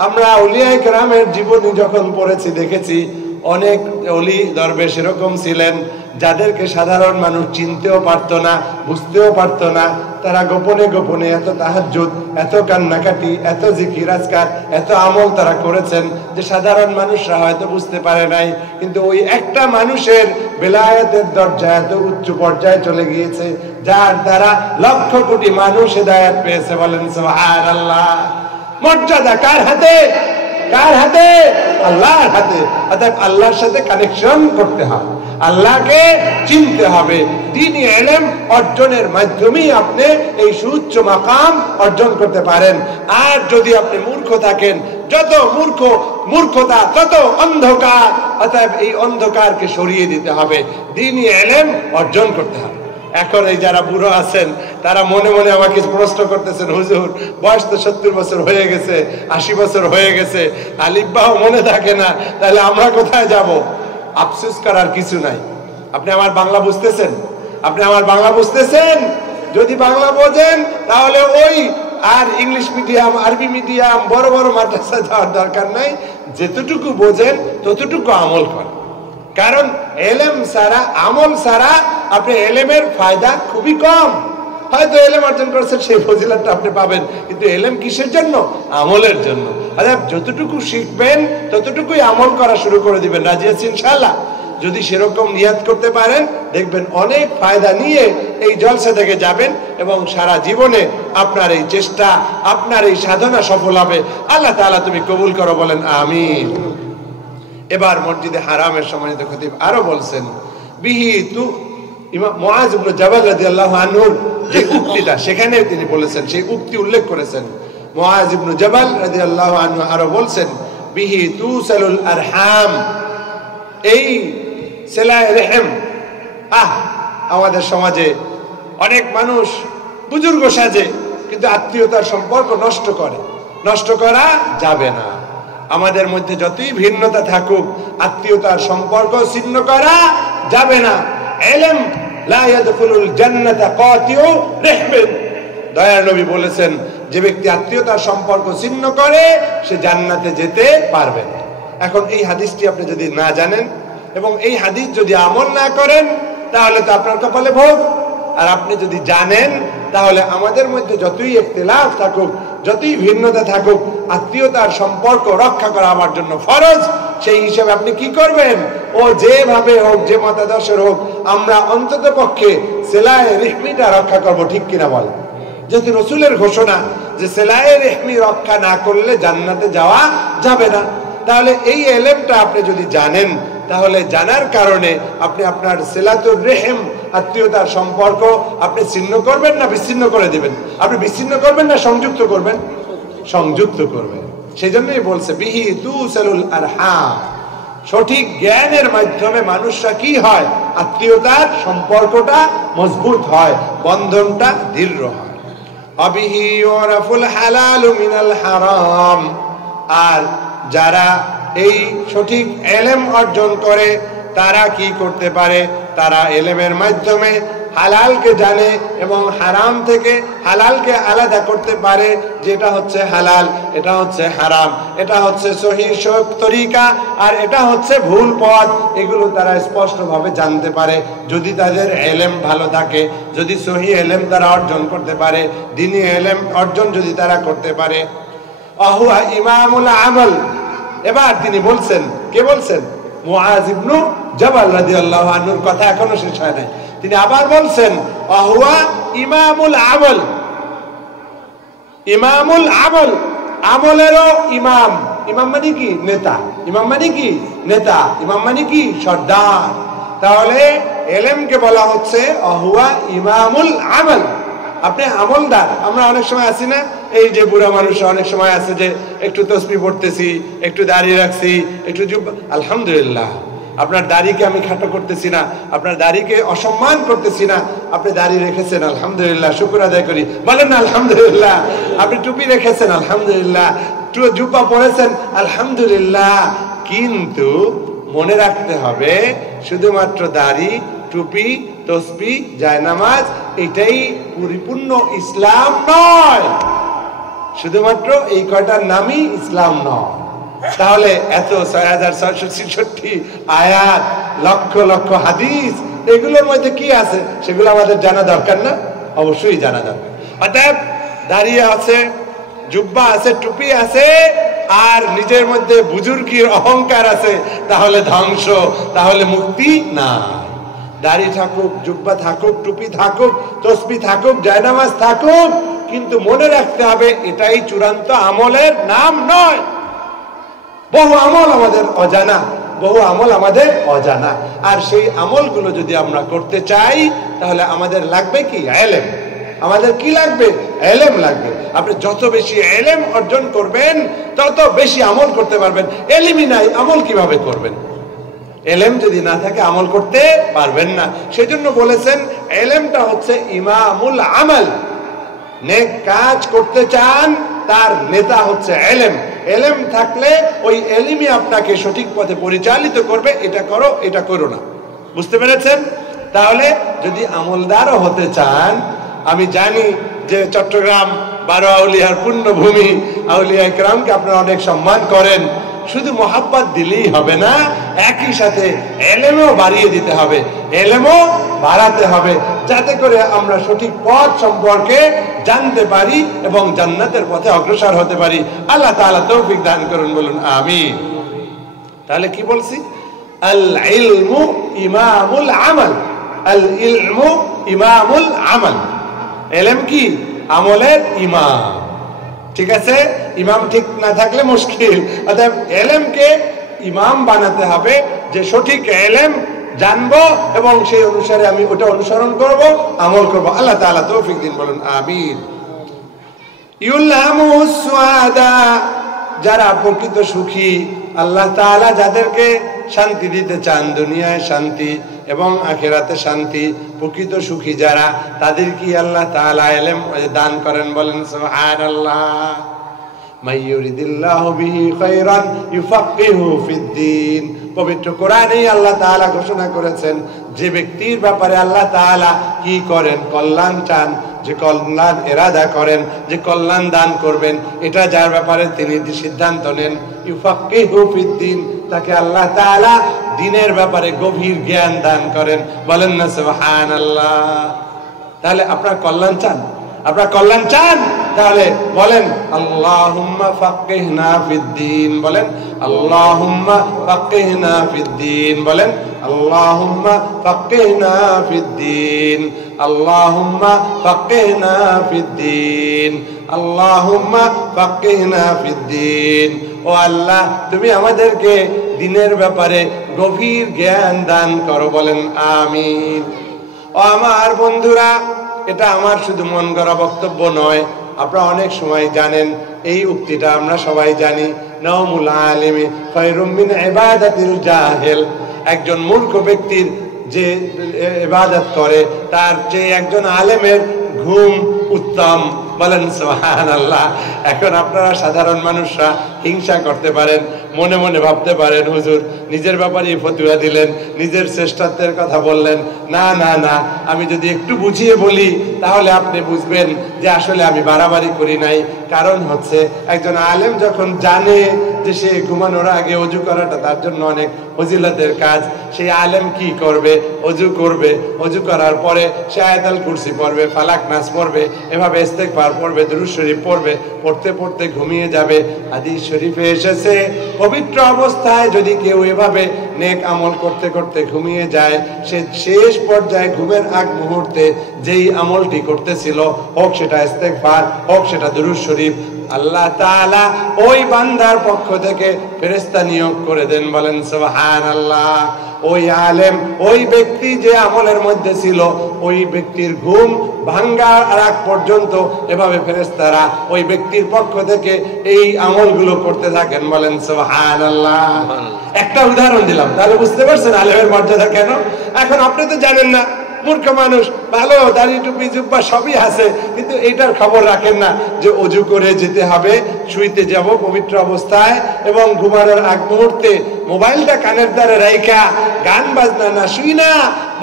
আমরা আউলিয়ায়ে কেরামের জীবনী যখন পড়েছি দেখেছি অনেক ওলি দরবেশ এরকম ছিলেন যাদেরকে সাধারণ মানুষ চিনতেও পারতো না, বুঝতেও পারতো না। তারা গোপনে গোপনে এত তাহাজ্জুদ, এত কান্নাকাটি, এত জিকির আজকার, এত আমল তারা করেছেন যে সাধারণ মানুষরা হয়তো বুঝতে পারে নাই। কিন্তু ওই একটা মানুষের বেলায়েতের দরজা এত উচ্চ পর্যায়ে চলে গিয়েছে যার দ্বারা লক্ষ কোটি মানুষ হিদায়াত পেয়েছে। বলেন সুবহানাল্লাহ। মর্যাদা কার হাতে? কার হাতে? আল্লাহর হাতে। অর্থাৎ আল্লাহর সাথে কানেকশন করতে হবে, আল্লাহকে চিনতে হবে। দ্বীনি ইলম অর্জনের মাধ্যমেই আপনি এই সুউচ্চ মাকাম অর্জন করতে পারেন। আর যদি আপনি মূর্খ থাকেন, যত মূর্খতা তত অন্ধকার। অতএব এই অন্ধকারকে সরিয়ে দিতে হবে, দ্বীনি ইলম অর্জন করতে হবে। এখন এই যারা বুড়ো আছেন তারা মনে মনে আমাকে প্রশ্ন করতেছেন, হুজুর বয়স তো 70 বছর হয়ে গেছে, 80 বছর হয়ে গেছে, আলিফ বাও মনে থাকে না, তাহলে আমরা কোথায় যাব? আফসোস করার কিছু নাই। আপনি আমার বাংলা বুঝতেছেন? আপনি আমার বাংলা বুঝতেছেন? যদি বাংলা বোঝেন তাহলে ওই আর ইংলিশ মিডিয়াম, আরবি মিডিয়াম, বড় বড় মাদ্রাসা যাওয়ার দরকার নাই। যেতটুকু বোঝেন ততটুকু আমল করেন। কারণ এলেম ছাড়া, আমল ছাড়া আপনি এলেমের ফায়দা খুবই কম। হয়তো এলেম অর্জন করেছেন, সেই ফজিলতটা আপনি পাবেন, কিন্তু এলেম কিসের জন্য? আমলের জন্য। অর্থাৎ যতটুকু শিখবেন ততটুকুই আমল করা শুরু করে দিবেন। রাজি আছি ইনশাআল্লাহ? যদি সেরকম নিয়াত করতে পারেন দেখবেন অনেক ফায়দা নিয়ে এই জলসা থেকে যাবেন এবং সারা জীবনে আপনার এই চেষ্টা, আপনার এই সাধনা সফল হবে। আল্লাহ তাআলা তুমি কবুল করো, বলেন আমিন। এবার মসজিদে হারামের সম্মানিত খতিব আরো বলছেন, বিহি তু ইমাম মুআজ ইবনে জাবাল রাদিয়াল্লাহু আনহুর যে উক্তিটা সেখানে তিনি বলেছেন, সেই উক্তি উল্লেখ করেছেন। মুআজ ইবনে জাবাল রাদিয়াল্লাহু আনহু আরো বলছেন, বিহি তুসালুল আরহাম, এই সিলায়ে রহিম। আমাদের সমাজে অনেক মানুষ বুজুর্গ সাজে কিন্তু আত্মীয়তার সম্পর্ক নষ্ট করে। নষ্ট করা যাবে না। আমাদের মধ্যে যতই ভিন্নতা থাকুক আত্মীয়তার সম্পর্ক ছিন্ন করা যাবে না। ইলম লা ইয়াদখুলুল জান্নাতা কাতিউ রাহমিন। দয়ার নবী বলেছেন, যে ব্যক্তি আত্মীয়তার সম্পর্ক ছিন্ন করে সে জান্নাতে যেতে পারবে না। এখন এই হাদিসটি আপনি যদি না জানেন এবং এই হাদিস যদি আমল না করেন তাহলে তো আপনার কপালে ভোগ। আর আপনি যদি জানেন তাহলে আমাদের মধ্যে যতই ইখতিলাফ থাকুক, যতই ভিন্নতা থাকুক, আত্মীয়তার সম্পর্ক রক্ষা করা আমার জন্য ফরজ। সেই হিসাবে আপনি কি করবেন? ও যেভাবে হোক, যে মতাদর্শের হোক, আমরা অন্তত পক্ষে সিলায়ে রহমিটা রক্ষা করব। ঠিক কিনা বল? যেহেতু রাসূলের ঘোষণা যে সিলায়ে রহমি রক্ষা না করলে জান্নাতে যাওয়া যাবে না, তাহলে এই ইলমটা আপনি যদি জানেন তাহলে জানার কারণে আপনি আপনার সিলাতুর রহিম, আত্মীয়তার সম্পর্ক আপনি ছিন্ন করবেন না বিচ্ছিন্ন করে দিবেন? আপনি বিচ্ছিন্ন করবেন না সংযুক্ত করবেন? সংযুক্ত করবেন। সেই জন্যই বলছে বিহি তুসালুল আরহাম। সঠিক জ্ঞানের মাধ্যমে মানুষরা কি হয়? আত্মীয়তার সম্পর্কটা মজবুত হয়, বন্ধনটা দৃঢ় হয়। আবিহি ইউরাফুল হালালু মিনাল হারাম। আর যারা এই সঠিক ইলম অর্জন করে তারা কি করতে পারে? তারা ইলমের মাধ্যমে হালালকে জানে এবং হারাম থেকে হালালকে আলাদা করতে পারে, যেটা হচ্ছে হালাল, এটা হচ্ছে হারাম, এটা হচ্ছে সহিহ তরিকা আর এটা হচ্ছে ভুল পথ। এগুলো তারা স্পষ্টভাবে জানতে পারে যদি তাদের ইলম ভালো থাকে, যদি সহিহ ইলম তারা অর্জন করতে পারে, দ্বীনি ইলম অর্জন যদি তারা করতে পারে। আহুয়া ইমামুল আমল। এবার তিনি বলছেন, কে বলছেন? মুআজ ইবনে জাবাল রাদিয়াল্লাহু আনহুর কথা এখনো শেষ হয় নাই। তিনি আবার বলছেন আহুয়া ইমামুল আমল। ইমামুল আমল, আমলেরও ইমাম। ইমাম মানে কি? নেতা। ইমাম মানে কি? নেতা। ইমাম মানে কি? সর্দার। তাহলে ইলমকে বলা হচ্ছে আহুয়া ইমামুল আমল। আপনি আমলদার। আমরা অনেক সময় আছি না, এই যে বুড়া মানুষ অনেক সময় আছে যে একটু তসবিহ পড়তেছি, একটু দাঁড়িয়ে রাখছি, একটু আলহামদুলিল্লাহ, আপনার দাড়িকে আমি খাটো করতেছি না, আপনার দাড়িকে অসম্মান করতেছি না, আপনি দাড়ি রেখেছেন আলহামদুলিল্লাহ, শুকর আদায় করি, বলেন না আলহামদুলিল্লাহ। আপনি টুপি রেখেছেন আলহামদুলিল্লাহ, জুব্বা পরেছেন আলহামদুলিল্লাহ। কিন্তু মনে রাখতে হবে শুধুমাত্র দাড়ি, টুপি, তসবিহ, জায়নামাজ এটাই পরিপূর্ণ ইসলাম নয়, শুধুমাত্র এই কয়টার নামই ইসলাম নয়। তাহলে এত ৬৬৬৬ আয়াত, লক্ষ লক্ষ হাদিস, এগুলোর মধ্যে কি আছে সেগুলো আমাদের জানা দরকার না? অবশ্যই জানা দরকার। অতএব দাঁড়িয়ে আছে, জুব্বা আছে, টুপি আছে, আর নিজের মধ্যে বুজুর্গির অহংকার আছে, তাহলে ধ্বংস, তাহলে মুক্তি না। দাড়ি থাকুক, জুব্বা থাকুক, টুপি থাকুক, তসবিহ থাকুক, জায়নামাজ থাকুক, কিন্তু মনে রাখতে হবে এটাই চূড়ান্ত আমলের নাম নয়। বহু আমল আমাদের অজানা, বহু আমল আমাদের অজানা, আর সেই আমলগুলো যদি আমরা করতে চাই তাহলে আমাদের লাগবে কি? ইলম। আমাদের কি লাগবে? ইলম লাগবে। আপনি যত বেশি ইলম অর্জন করবেন তত বেশি আমল করতে পারবেন। ইলমই নাই, আমল কিভাবে করবেন? ইলম যদি না থাকে আমল করতে পারবেন না। সেজন্য বলেছেন ইলমটা হচ্ছে ইমামুল আমল। নেক কাজ করতে চান, তার নেতা হচ্ছে ইলম। ইলম থাকলে ওই ইলমই আপনাকে সঠিক পথে পরিচালিত করবে, এটা করো, এটা করো না। বুঝতে পেরেছেন? তাহলে যদি আমলদারও হতে চান, আমি জানি যে চট্টগ্রাম 12 আউলিয়ার পুণ্যভূমি, আউলিয়া ইকরামকে আপনারা অনেক সম্মান করেন। শুধু মোহাব্বত দিলেই হবে না, একই সাথে ইলমও বাড়িয়ে দিতে হবে, ইলমও বাড়াতে হবে, যাতে করে আমরা সঠিক পথ সম্পর্কে জানতে পারি এবং জান্নাতের পথে অগ্রসর হতে পারি। আল্লাহ তাআলা তৌফিক দান করুন, বলুন আমিন। তাহলে কি বলছি? আল ইলমু ইমামুল আমাল। আল ইলমু ইমামুল আমাল। ইলম কি? আমলের ইমাম। ঠিক আছে? ইমাম ঠিক না থাকলে মুশকিল। অতএব ইলমকে ইমাম বানাতে হবে, যে সঠিক ইলম জানবো এবং সেই অনুসারে আমি ওটা অনুসরণ করব, আমল করব। আল্লাহ তাআলা তৌফিক দিন, বলুন আমিন। ইউলহামুস সুআদা, যারা প্রকৃত সুখী, আল্লাহ তাআলা যাদেরকে শান্তি দিতে চান, দুনিয়ায় শান্তি এবং আখিরাতে শান্তি, প্রকৃত সুখী যারা, তাদের কি আল্লাহ তাআলা ইলম দান করেন? বলেন সুবহানাল্লাহ। মাইয়ুরিদিল্লাহু বিহি খায়রান ইউফাক্কিহু ফিদ্দীন। পবিত্র কোরআনেই আল্লাহ তাআলা ঘোষণা করেছেন যে ব্যক্তির ব্যাপারে আল্লাহ তাআলা কি করেন? কল্যাণ চান, যে কল্যাণ ইরাদা করেন, যে কল্যাণ দান করবেন, এটা যার ব্যাপারে তিনি সিদ্ধান্ত নেন, ইউফাক্কিহু ফিদ্দীন, তাকে আল্লাহ তাআলা দ্বীনের ব্যাপারে গভীর জ্ঞান দান করেন। বলেন না সুবহানাল্লাহ। তাহলে আপনারা কল্যাণ চান? আপনারা কল্যাণ চান? তাহলে বলেন আল্লাহুম্মা ফাক্কিহনা ফিদ্দীন। বলেন আল্লাহুম্মা ফাক্কিহনা ফিদ্দীন। বলেন আল্লাহুম্মা ফাক্কিহনা ফিদ্দীন। আল্লাহুম্মা ফাক্কিহনা ফিদ্দীন। আল্লাহুম্মা ফাক্কিহনা ফিদ্দীন। ও আল্লাহ, তুমি আমাদেরকে দ্বীনের ব্যাপারে গভীর জ্ঞান দান করো। বলেন আমিন। ও আমার বন্ধুরা, এটা আমার শুধু মন গড়া বক্তব্য নয়, আপনারা অনেক সময় জানেন এই উক্তিটা, আমরা সবাই জানি, নাওমুল আলিমি খায়রুম মিন ইবাদাতিল জাহিল। একজন মূর্খ ব্যক্তির যে ইবাদত করে তার চেয়ে একজন আলেমের ঘুম উত্তম। বলেন সুবহানাল্লাহ। এখন আপনারা সাধারণ মানুষরা হিংসা করতে পারেন, মনে মনে ভাবতে পারেন হুজুর নিজের ব্যাপারে ফতোয়া দিলেন, নিজের শ্রেষ্ঠত্বের কথা বললেন। না না না, আমি যদি একটু বুঝিয়ে বলি তাহলে আপনি বুঝবেন যে আসলে আমি বাড়াবাড়ি করি নাই। কারণ হচ্ছে একজন আলেম যখন জানে যে সে ঘুমানোর আগে ওযু করাটা তার জন্য অনেক ফজিলতের কাজ, সেই আলেম কি করবে? ওযু করবে, ওযু করার পরে সে আয়াতুল কুরসি পড়বে, ফালাক নাস পড়বে, এভাবে ইস্তেগফার পড়বে, দুরূদ শরীফ পড়বে, পড়তে পড়তে ঘুমিয়ে যাবে। হাদিস শরীফে এসেছে পবিত্র অবস্থায় যদি কেউ এভাবে নেক আমল করতে করতে ঘুমিয়ে যায়, সে শেষ পর্যায়ে ঘুমের আগ মুহূর্তে যেই আমলটি করতেছিল, হোক সেটা ইস্তেগফার, হোক সেটা দুরূদ শরীফ, আল্লাহ তাআলা ওই বান্দার পক্ষ থেকে ফেরেশতা নিয়োগ করে দেন। বলেন সুবহানাল্লাহ। ওই আলেম, ওই ব্যক্তি যে আমলের মধ্যে ছিল, ওই ব্যক্তির ঘুম ভাঙ্গার আগ পর্যন্ত এভাবে ফেরেশতারা ওই ব্যক্তির পক্ষ থেকে এই আমলগুলো করতে থাকেন। বলেন সুবহানাল্লাহ। একটা উদাহরণ দিলাম, তাহলে বুঝতে পারছেন আলেমের মর্যাদা কেন। এখন আপনি তো জানেন না, মূর্খ মানুষ, ভালো দাড়ি টুপি জুব্বা সবই আছে, কিন্তু এইটার খবর রাখেন না যে অজু করে যেতে হবে, শুইতে যাব পবিত্র অবস্থায়, এবং ঘুমানোর আগ মুহূর্তে মোবাইলটা কানের দ্বারা রাইখা গান বাজনা না শুই না,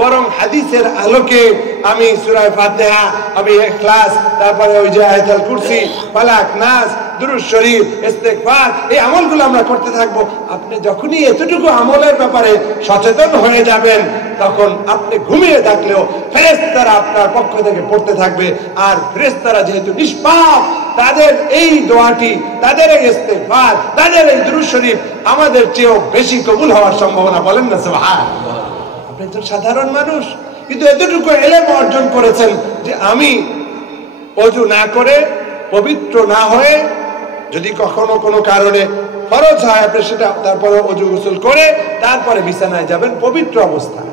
বরং হাদিসের আলোকে আমি সূরা ফাতিহা, আমি ইখলাস, তারপরে ওই যে আয়াতুল কুরসি, ফালাক, নাস, দুরূদ শরীফ, ইস্তেগফার, এই আমলগুলো আমরা করতে থাকবো। আপনি যখনই এতটুকু আমলের ব্যাপারে সচেতন হয়ে যাবেন, তখন আপনি ঘুমিয়ে থাকলেও ফেরেশতারা আপনার পক্ষ থেকে পড়তে থাকবে। আর ফেরেশতারা যেহেতু নিষ্পাপ, তাদের এই দোয়াটি, তাদের এই ইস্তেগফার, তাদের এই দুরূদ শরীফ আমাদের চেয়েও বেশি কবুল হওয়ার সম্ভাবনা। বলেন না সুবহানাল্লাহ। আপনি তো সাধারণ মানুষ, কিন্তু এতটুকু ইলম অর্জন করেছেন যে আমি ওযু না করে, পবিত্র না হয়ে, যদি কখনো কোনো কারণে ফরজ হয় আপনি সেটা তারপরে ওযু গোসল করে তারপরে বিছানায় যাবেন পবিত্র অবস্থায়,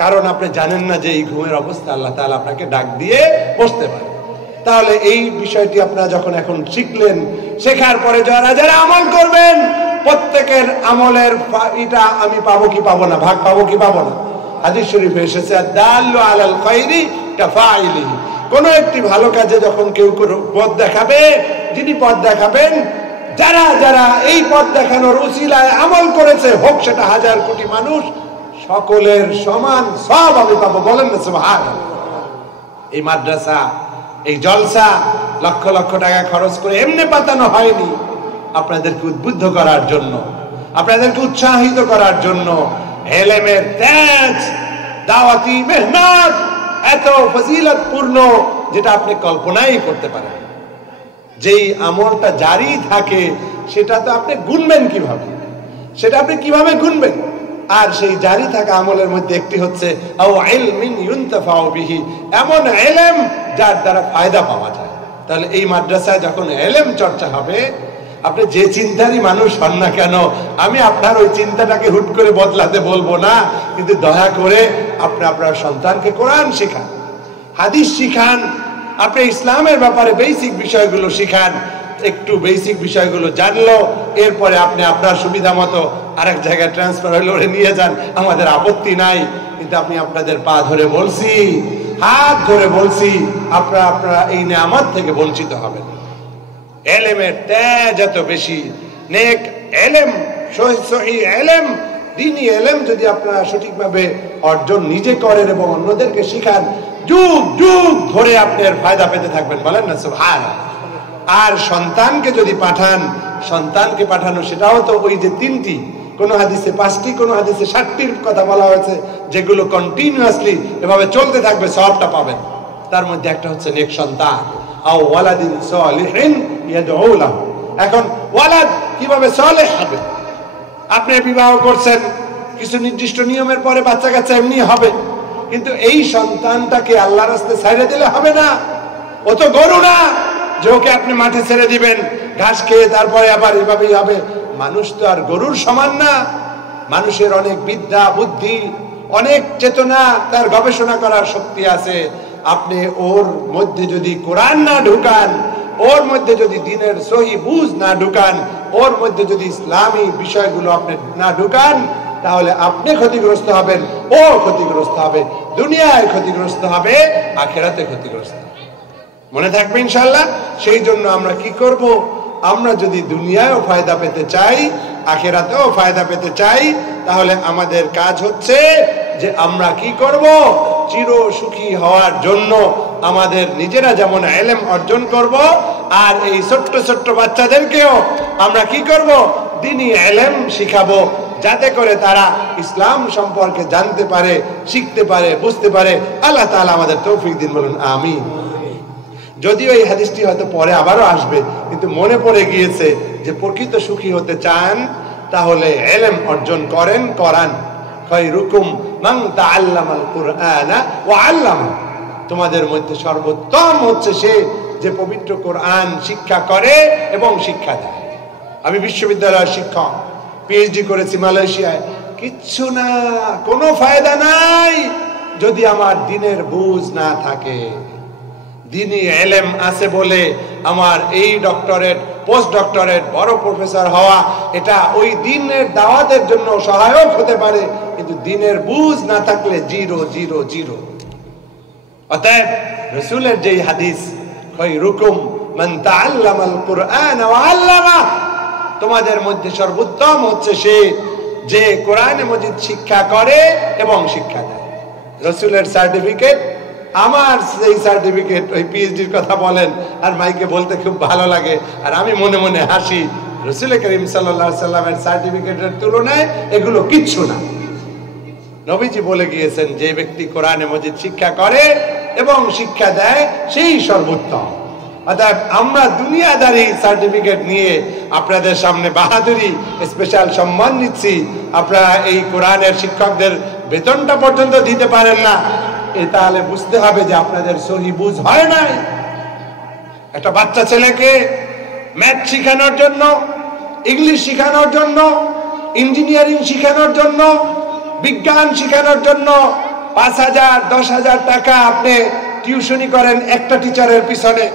কারণ আপনি জানেন না যে এই ঘুমের অবস্থা আল্লাহ তাআলা আপনাকে ডাক দিয়ে বসতে পারে। তাহলে এই বিষয়টি আপনারা যখন এখন শিখলেন, শেখার পরে যারা যারা আমল করবেন, প্রত্যেকের আমলের এটা আমি পাবো কি পাবো না, ভাগ পাবো কি পাবো না। হাদিস শরীফে এসেছে আদাল্লু আলাল খায়রি কাফাইলিহি, কোন একটি ভালো কাজে যখন কেউ পথ দেখাবে, যিনি পথ দেখাবেন, যারা যারা এই পথ দেখানোর উসিলায় আমল করেছে, হোক সেটা হাজার কোটি মানুষ, সকলের সমান সব আমি পাবো। বলেন না সুবহানাল্লাহ। এই মাদ্রাসা, এই জলসা লক্ষ লক্ষ টাকা খরচ করে এমনি পাতানো হয়নি, আপনাদেরকে উদ্বুদ্ধ করার জন্য, আপনাদেরকে উৎসাহিত করার জন্য। ইলমের তেজ, দাওয়াতি মেহনত এত ফজিলতপূর্ণ যেটা আপনি কল্পনাই করতে পারেন। যেই আমলটা জারি থাকে সেটা তো আপনি গুনবেন কিভাবে, সেটা আপনি কিভাবে গুনবেন? আর সেই জারি থাকা আমলের মধ্যে একটি হচ্ছে আও ইলমিন ইউনতাফাউ বিহি, এমন ইলম যার দ্বারা ফায়দা পাওয়া যায়। তাহলে এই মাদ্রাসায় যখন ইলম চর্চা হবে, আপনি যে চিন্তারই মানুষ হন না কেন, আমি আপনার ওই চিন্তাটাকে হুট করে বদলাতে বলবো না, কিন্তু দয়া করে আপনি আপনার সন্তানকে কোরআন শেখান, হাদিস শিখান, আপনি ইসলামের ব্যাপারে বেসিক বিষয়গুলো শিখান। একটু বেসিক বিষয়গুলো জানলো, এরপরে আপনি আপনার সুবিধা মতো আরেক জায়গায় ট্রান্সফার হলে ওরে নিয়ে যান, আমাদের আপত্তি নাই। কিন্তু আপনি আপনাদের পা ধরে বলছি, হাত ধরে বলছি, আপনারা এই নেয়ামত থেকে বঞ্চিত হবেন। ইলমের তেজ এত বেশি, নেক ইলম, সহি ইলম, দ্বীনি ইলম যদি আপনারা সঠিকভাবে অর্জন নিজে করেন এবং অন্যদেরকে শিখান, যুগ যুগ ধরে আপনার ফায়দা পেতে থাকবেন। বলেন না সুবহানাল্লাহ। আর সন্তানকে যদি পাঠান, সন্তানকে পাঠানো সেটাও তো ওই যে তিনটি, কোন হাদিসে 5টি, কোন হাদিসে 60টির কথা বলা হয়েছে, যেগুলো কন্টিনিউয়াসলি এভাবে চলতে থাকবে, সবটা পাবেন। তার মধ্যে একটা হচ্ছে নেক সন্তান, আও ওয়ালাদিন সালিহিন ইয়াদউ লাহু। এখন ওয়ালাদ কিভাবে সালেহ হবে? আপনি বিবাহ করছেন, কিছু নির্দিষ্ট নিয়মের পরে বাচ্চা কাচ্চা এমনি হবে, কিন্তু এই সন্তানটাকে আল্লাহর রাস্তায় ছেড়ে দিলে হবে না। ও তো গরু না যে ওকে আপনি মাঠে ছেড়ে দিবেন ঘাস খেয়ে তারপরে আবার এভাবেই হবে। মানুষ তো আর গরুর সমান না। মানুষের অনেক বিদ্যা, বুদ্ধি, অনেক চেতনা, তার গবেষণা করার শক্তি আছে। আপনি ওর মধ্যে যদি কোরআন না ঢুকান, ওর মধ্যে যদি দ্বীনের সহি বুঝ না ঢুকান, ওর মধ্যে যদি ইসলামী বিষয়গুলো আপনি না ঢুকান, তাহলে আপনি ক্ষতিগ্রস্ত হবেন, ও ক্ষতিগ্রস্ত হবে, দুনিয়ায় ক্ষতিগ্রস্ত হবে, আখিরাতে ক্ষতিগ্রস্ত হবে। মনে থাকবে ইনশাআল্লাহ। সেই জন্য আমরা কি করব? আমরা যদি দুনিয়ায়ও ফায়দা পেতে চাই, আখিরাতেও ফায়দা পেতে চাই, তাহলে আমাদের কাজ হচ্ছে যে আমরা কি করব? চির সুখী হওয়ার জন্য আমাদের নিজেরা যেমন ইলম অর্জন করব, আর এই ছোট্ট ছোট্ট বাচ্চাদেরকেও আমরা কি করব? দ্বীনি ইলম শিখাবো, যাতে করে তারা ইসলাম সম্পর্কে জানতে পারে, শিখতে পারে, বুঝতে পারে। আল্লাহ তাআলা আমাদের তৌফিক দিন, বলুন আমিন। যদিও এই হাদিসটি হয়তো পরে আবারও আসবে, কিন্তু মনে পড়ে গিয়েছে যে প্রকৃত সুখী হতে চান তাহলে ইলম অর্জন করেন, কোরআন। খায়রুকুম মান তাআল্লামাল কুরআনা ওয়া আল্লামা। তোমাদের মধ্যে সর্বোত্তম হচ্ছে সে যে পবিত্র কোরআন শিক্ষা করে এবং শিক্ষা দেয়। আমি বিশ্ববিদ্যালয়ের শিক্ষক, পিএইচডি করেছি মালয়েশিয়ায়। কিচ্ছু না, কোনো ফায়দা নাই যদি আমার দ্বীনের বুঝ না থাকে। দ্বীনি ইলম আছে বলে আমার এই ডক্টরেট, পোস্ট ডক্টরেট, বড় প্রফেসর হওয়া এটা ওই দ্বীনের দাওয়াতের জন্য সহায়ক হতে পারে, কিন্তু দ্বীনের বুঝ না থাকলে জিরো জিরো জিরো। অতএব রাসূলের যেই হাদিস, খায়রুকুম মান তাআল্লামাল কুরআন ওয়া আল্লামা, তোমাদের মধ্যে সর্বোত্তম হচ্ছে সে যে কোরআনে মজিদ শিক্ষা করে এবং শিক্ষা দেয়। রাসূলের সার্টিফিকেট, আমার সেই সার্টিফিকেট, ওই পিএইচডির কথা বলেন আর মাইকে বলতে খুব ভালো লাগে, আর আমি মনে মনে হাসি। রাসূল করিম সাল্লাল্লাহু আলাইহি সাল্লামের সার্টিফিকেটের তুলনায় এগুলো কিচ্ছু না। নবীজি বলে গিয়েছেন, যে ব্যক্তি কোরআনে মজিদ শিক্ষা করে এবং শিক্ষা দেয় সেই সর্বোত্তম। অর্থাৎ আমরা দুনিয়াদারি সার্টিফিকেট নিয়ে আপনাদের সামনে বাহাদুরি, স্পেশাল সম্মান নিচ্ছি, আপনারা এই কোরআনের শিক্ষকদের বেতনটা পর্যন্ত দিতে পারেন না, তাহলে বুঝতে হবে যে আপনাদের সহি বুঝ হয় নাই। একটা বাচ্চা ছেলেকে ম্যাথ শেখানোর জন্য, ইংলিশ শেখানোর জন্য, ইঞ্জিনিয়ারিং শেখানোর জন্য, বিজ্ঞান শেখানোর জন্য 5,000 10,000 টাকা আপনি টিউশনি করেন একটা টিচারের পিছনে।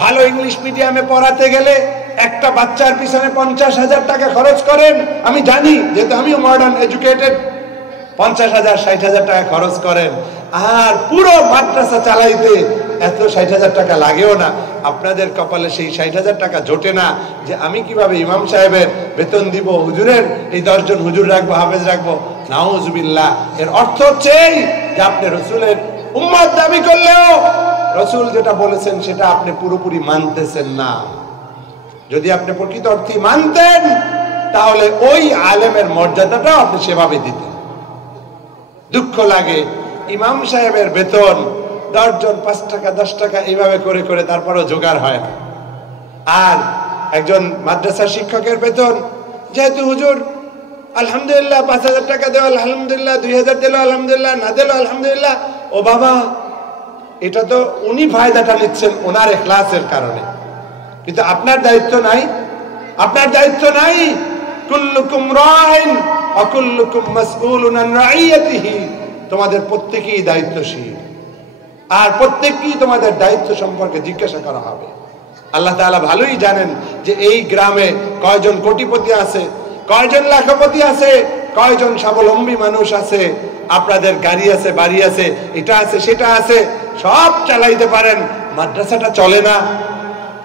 ভালো ইংলিশ মিডিয়ামে পড়াতে গেলে একটা বাচ্চার পিছনে 50,000 টাকা খরচ করেন। আমি জানি, যেহেতু আমিও মডার্ন এডুকেটেড। 50,000 60,000 টাকা খরচ করেন, আর পুরো মাদ্রাসা চালাইতে এত 60,000 টাকা লাগেও না। আপনাদের কপালে সেই 60,000 টাকা জোটে না যে আমি কিভাবে ইমাম সাহেবের বেতন দিব, হুজুরের এই 10 জন হুজুর রাখবো, হাফেজ রাখবো। নাউজুবিল্লাহ। এর অর্থ হচ্ছে যে আপনি রাসূলের উম্মত দাবি করলেও রাসূল যেটা বলেছেন সেটা আপনি পুরোপুরি মানতেছেন না। যদি আপনি প্রকৃত অর্থে মানতেন তাহলে ওই আলেমের মর্যাদাটা আপনি সেভাবে দিতেন। দুঃখ লাগে, ইমাম সাহেবের বেতন 10 জন 5 টাকা 10 টাকা এইভাবে করে করে তারপরও জোগাড় হয় না। আর একজন মাদ্রাসা শিক্ষকের বেতন, যেহেতু হুজুর আলহামদুলিল্লাহ 5,000 টাকা দেওয়া, আলহামদুলিল্লাহ 2,000 দিল, আলহামদুলিল্লাহ না দিল আলহামদুলিল্লাহ। ও বাবা, এটা তো উনি ফায়দাটা নিচ্ছেন ওনার ইখলাসের কারণে, কিন্তু আপনার দায়িত্ব নাই। আপনার দায়িত্ব নাই। কুল্লুকুম রাইন ওয়া কুল্লুকুম মাসউলুন আন রাইয়াতিহি। তোমাদের প্রত্যেকেই দায়িত্বশীল, আর প্রত্যেককেই তোমাদের দায়িত্ব সম্পর্কে জিজ্ঞাসা করা হবে। আল্লাহ তাআলা ভালোই জানেন যে এই গ্রামে কয়জন কোটিপতি আছে, কয়জন লাখপতি আছে, কয়জন স্বাবলম্বী মানুষ আছে। আপনাদের গাড়ি আছে, বাড়ি আছে, এটা আছে, সেটা আছে, সব চালাইতে পারেন, মাদ্রাসাটা চলে না,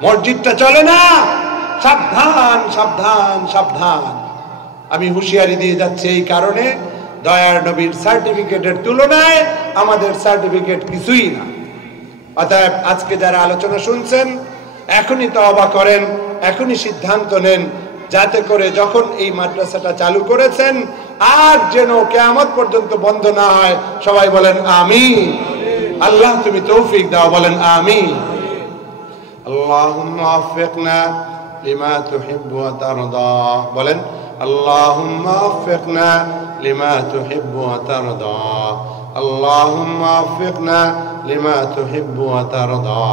মসজিদটা চলে না। সাবধান সাবধান সাবধান। আমি হুঁশিয়ারি দিয়ে যাচ্ছি এই কারণে, দয়ার নবীর সার্টিফিকেটের তুলনায় আমাদের সার্টিফিকেট কিছুই না। অতএব আজকে যারা আলোচনা শুনছেন, এখনই তওবা করেন, এখনই সিদ্ধান্ত নেন, যাতে করে যখন এই মাদ্রাসাটা চালু করেছেন আর যেন কিয়ামত পর্যন্ত বন্ধ না হয়। সবাই বলেন আমিন। আল্লাহ তুমি তৌফিক দাও, বলেন আমিন। আল্লাহুম্মা ওয়াফিকনা লিমা তুহিব্বু ওয়া তারদা, বলেন আল্লাহুম্মা ওয়াফিকনা লিমা তুহিব্বু ওয়া তারদা, আল্লাহুম্মা ওয়াফিকনা লিমা তুহিব্বু ওয়া তারদা।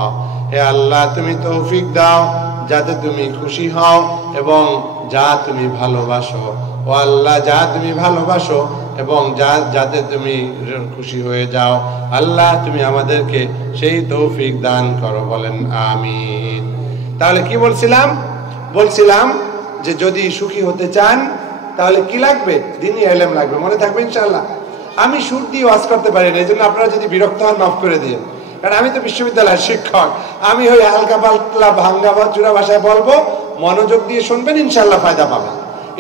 হে আল্লাহ, তুমি তৌফিক দাও যাতে তুমি খুশি হও এবং যা তুমি ভালোবাসো। ও আল্লাহ, যা তুমি ভালোবাসো এবং যাতে তুমি খুশি হয়ে যাও, আল্লাহ তুমি আমাদেরকে সেই তৌফিক দান করো, বলেন আমিন। তাহলে কি বলছিলাম? বলছিলাম যে যদি সুখী হতে চান তাহলে কি লাগবে? দ্বীনি ইলম লাগবে। মনে থাকবে ইনশাআল্লাহ। আমি সুর দিয়ে ওয়াজ করতে পারি না, এই জন্য আপনারা যদি বিরক্ত হন মাফ করে দিন, কারণ আমি তো বিশ্ববিদ্যালয়ের শিক্ষক। আমি ওই হালকা পাতলা ভাঙ্গা বা চূড়া ভাষায় বলবো, মনোযোগ দিয়ে শুনবেন, ইনশাআল্লাহ ফায়দা পাবেন,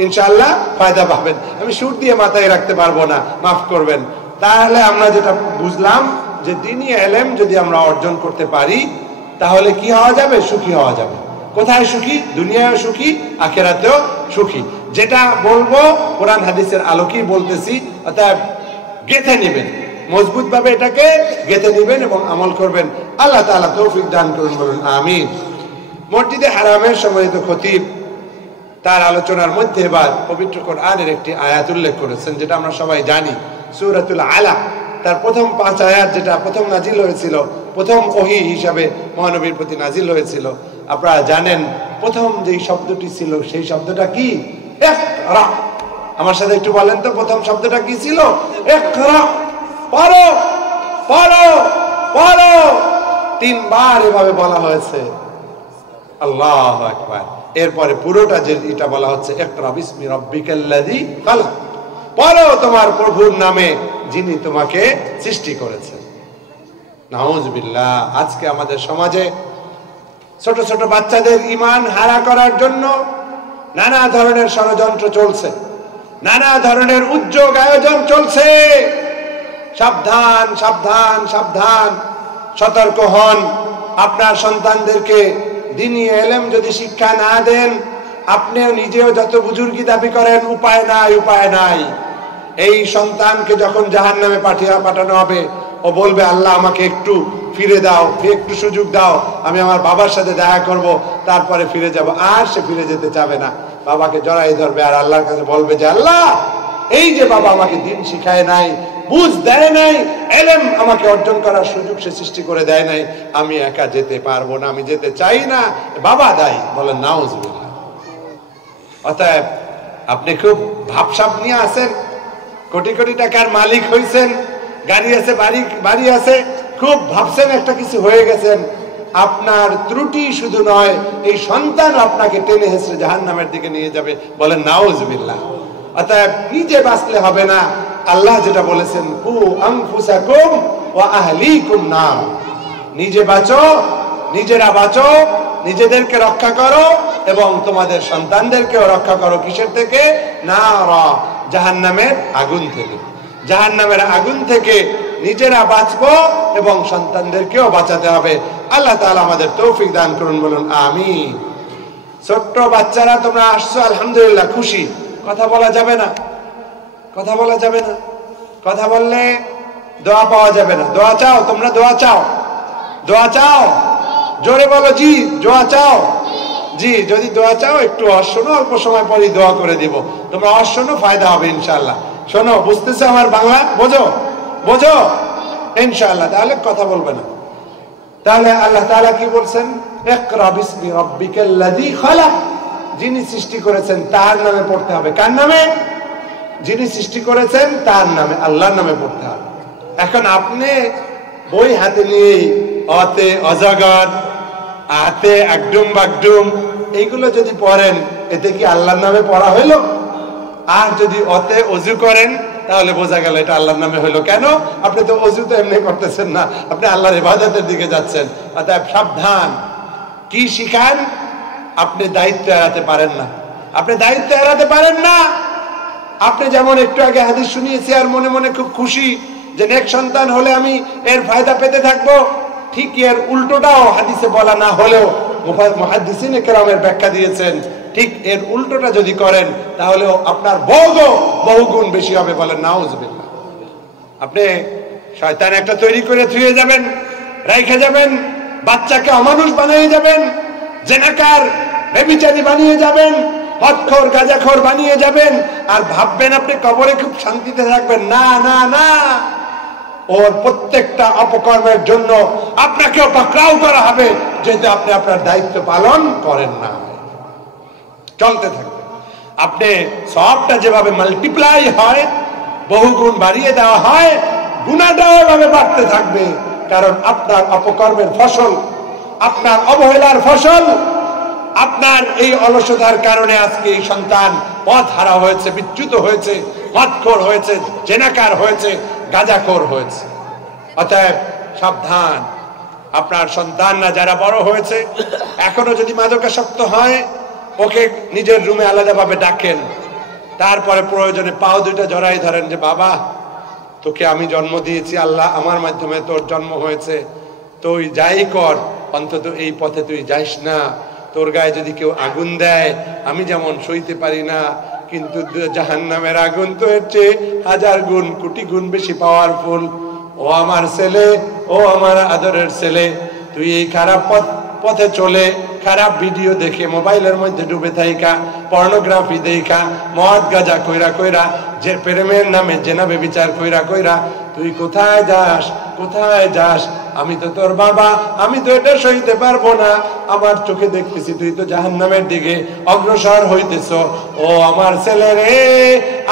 ইনশাআল্লাহ ফায়দা পাবেন। আমি সুর দিয়ে মাথায় রাখতে পারবো না, মাফ করবেন। তাহলে আমরা যেটা বুঝলাম যে দ্বীনি ইলম যদি আমরা অর্জন করতে পারি তাহলে কি হওয়া যাবে? সুখী হওয়া যাবে। কোথায় সুখী? দুনিয়ায় সুখী, আখিরাতেও সুখী। যেটা বলবো কোরআন হাদিসের আলোকেই বলতেছি, অর্থাৎ গেঁথে নেবেন, মজবুত ভাবে এটাকে গেঁথে নেবেন এবং আমল করবেন। আল্লাহ তাআলা তৌফিক দান করুন, বলুন আমিন। মসজিদে হারামের সম্মানিত খতিব তার আলোচনার মধ্যে এবার পবিত্র কোরআনের একটি আয়াত উল্লেখ করেছেন, যেটা আমরা সবাই জানি, সূরাতুল আলাক, তার প্রথম 5 আয়াত, যেটা প্রথম নাজিল হয়েছিল, প্রথম ওহী হিসাবে মহানবীর প্রতি নাজিল হয়েছিল। আপনারা জানেন প্রথম যেই শব্দটি ছিল সেই শব্দটা কি? ইকরা। আমার সাথে একটু বলেন তো প্রথম শব্দটা কি ছিল? ইকরা, পড়ো পড়ো পড়ো, 3 বার এভাবে বলা হয়েছে। আল্লাহু আকবার। এরপরে পুরোটা যে এটা বলা হচ্ছে ইকরা বিসমি রাব্বিকাল্লাযী খালাক, পড়ো তোমার প্রভুর নামে যিনি তোমাকে সৃষ্টি করেছেন। নাউজুবিল্লাহ। আজকে আমাদের সমাজে ছোট ছোট বাচ্চাদের ঈমান হারা করার জন্য নানা ধরনের ষড়যন্ত্র চলছে, নানা ধরনের উদ্যোগ আয়োজন চলছে। সাবধান সাবধান সাবধান, সতর্ক হন। আপনার সন্তানদেরকে দ্বীনি ইলম যদি শিক্ষা না দেন, আপনিও নিজেও যত বুজুর্গি দাবি করেন, উপায় নাই উপায় নাই। এই সন্তানকে যখন জাহান্নামে পাঠানো হবে, ও বলবে আল্লাহ আমাকে একটু ফিরে দাও, একটু সুযোগ দাও, আমি আমার বাবার সাথে দেখা করব, তারপরে ফিরে যাব। আর সে ফিরে যেতে চাবে না, বাবাকে জড়াই ধরবে আর আল্লাহর কাছে বলবে যে আল্লাহ, এই যে বাবা আমাকে দ্বীন শিখায় নাই, বুঝ দেয় নাই, ইলম আমাকে অর্জন করার সুযোগ সে সৃষ্টি করে দেয় নাই, আমি একা যেতে পারবো না, আমি যেতে চাই না, বাবা দায়ী। বলেন নাউজুবিল্লাহ। অতএব আপনি খুব ভাবসাব নিয়ে আছেন, কোটি কোটি টাকার মালিক হইছেন, গাড়ি আছে, বাড়ি আছে, খুব ভাবছেন একটা কিছু হয়ে গেছেন। আপনার ত্রুটি শুধু নয়, এই সন্তান আপনাকে টেনে হেসড়ে জাহান্নামের দিকে নিয়ে যাবে। বলেন নাউজুবিল্লাহ। অতএব নিজে বাঁচলে হবে না, আল্লাহ যেটা বলেছেন কু আনফুসাকুম ওয়া আহলিকুম নার, নিজে বাঁচো, নিজেরা বাঁচো, নিজেদেরকে রক্ষা করো এবং তোমাদের সন্তানদেরকেও রক্ষা করো। কিসের থেকে? নারা, জাহান্নামের আগুন থেকে। জাহান্নামের আগুন থেকে নিজেরা বাঁচবো এবং সন্তানদেরকেও বাঁচাতে হবে। আল্লাহ তাআলা আমাদের তৌফিক দান করুন, বলুন আমিন। ছোট্ট বাচ্চারা তোমরা আসছো, আলহামদুলিল্লাহ, খুশি। কথা বলা যাবে না, কথা বলা যাবে না, কথা বললে দোয়া পাওয়া যাবে না। দোয়া চাও তোমরা? দোয়া চাও? দোয়া চাও? জোরে বলো জি। দোয়া চাও? জি। যদি দোয়া চাও একটু শোনো, অল্প সময় পরই দোয়া করে দিব। তোমরা শোনো, ফায়দা হবে ইনশাআল্লাহ। শোনো, বুঝতেছো আমার বাংলা? বোঝো বোঝো ইনশাআল্লাহ, তাহলে কথা বলবে না। তাহলে আল্লাহ তাআলা কি বলছেন? ইকরা বিসমি রাব্বিকাল্লাযী খালাক, যিনি সৃষ্টি করেছেন তার নামে পড়তে হবে। কার নামে? যিনি সৃষ্টি করেছেন তার নামে, আল্লাহর নামে পড়তে হবে। এখন আপনি বই হাতে নিয়ে অতে অজগর, আতে একডুম বাগডুম এইগুলো যদি পড়েন, এতে কি আল্লাহর নামে পড়া হইল? আর যদি অতে অজু করেন, তাহলে বোঝা গেল এটা আল্লাহর নামে হইলো। কেন? আপনি তো অজু তো এমনি করতেছেন না, আপনি আল্লাহর ইবাদতের দিকে যাচ্ছেন। অতএব সাবধান। কি শিখান? আপনি দায়িত্ব এড়াতে পারেন না, আপনি দায়িত্ব এড়াতে পারেন না। আপনি যেমন একটু আগে হাদিস শুনিয়েছি আর মনে মনে খুব খুশি যে নেক সন্তান হলে আমি এর ফায়দা পেতে থাকবো, ঠিক এর উল্টোটাও হাদিসে বলা না হলেও মুহাদ্দিসিনে কেরামের ব্যাখ্যা দিয়েছেন, ঠিক এর উল্টোটা যদি করেন তাহলে আপনার বহুগুণ বেশি হবে। বলেন নাউজুবিল্লাহ। আপনি শয়তান একটা তৈরি করে থুয়ে যাবেন, রাইখে যাবেন, বাচ্চাকে অমানুষ বানিয়ে যাবেন, জেনাকার ব্যভিচারী বানিয়ে যাবেন, মদখোর গাঁজাখোর বানিয়ে যাবেন, আর ভাববেন আপনি কবরে খুব শান্তিতে থাকবেন। না না না, ওর প্রত্যেকটা অপকর্মের জন্য আপনাকেও পাকড়াও করা হবে, যেহেতু আপনি আপনার দায়িত্ব পালন করেন না। চলতে থাকবে। আপনি সবটা যেভাবে মাল্টিপ্লাই হয়, বহুগুণ বাড়িয়ে দেওয়া হয়, গুনাহটাও এভাবে বাড়তে থাকবে। কারণ আপনার অপকর্মের ফসল, আপনার অবহেলার ফসল, আপনার এই অলসতার কারণে আজকে এই সন্তান পথ হারা হয়েছে, বিচ্যুত হয়েছে, মদখোর হয়েছে, জেনাকার হয়েছে, গাঁজাখোর হয়েছে। অতএব সাবধান। আপনার সন্তানরা যারা বড় হয়েছে, এখনো যদি মাদকাসক্ত হয়, ওকে নিজের রুমে আলাদাভাবে ডাকেন, তারপরে প্রয়োজনে পাও দুইটা জড়াই ধরেন যে বাবা, তোকে আমি জন্ম দিয়েছি, আল্লাহ আমার মাধ্যমে তোর জন্ম হয়েছে, তুই যাই কর, অন্তত এই পথে তুই যাইস না। তোর গায়ে যদি কেউ আগুন দেয়, আমি যেমন সইতে পারি না, কিন্তু জাহান্নামের আগুন তো এর চেয়ে 1000 গুণ, কোটি গুণ বেশি পাওয়ারফুল। ও আমার ছেলে, ও আমার আদরের ছেলে, তুই এই খারাপ পথে চলে, খারাপ ভিডিও দেখে, মোবাইলের মধ্যে ডুবে থাইকা, পর্নোগ্রাফি দেখা, মদ গাঁজা কইরা কইরা, যে প্রেমের নামে জেনা ব্যভিচার কইরা কইরা তুই কোথায় যাস, কোথায় যাস? আমি তো তোর বাবা, আমি তো এটা সইতে পারবো না, আমার চোখে দেখতেছি তুই তো জাহান্নামের দিকে অগ্রসর হইতেছ। ও আমার ছেলে রে,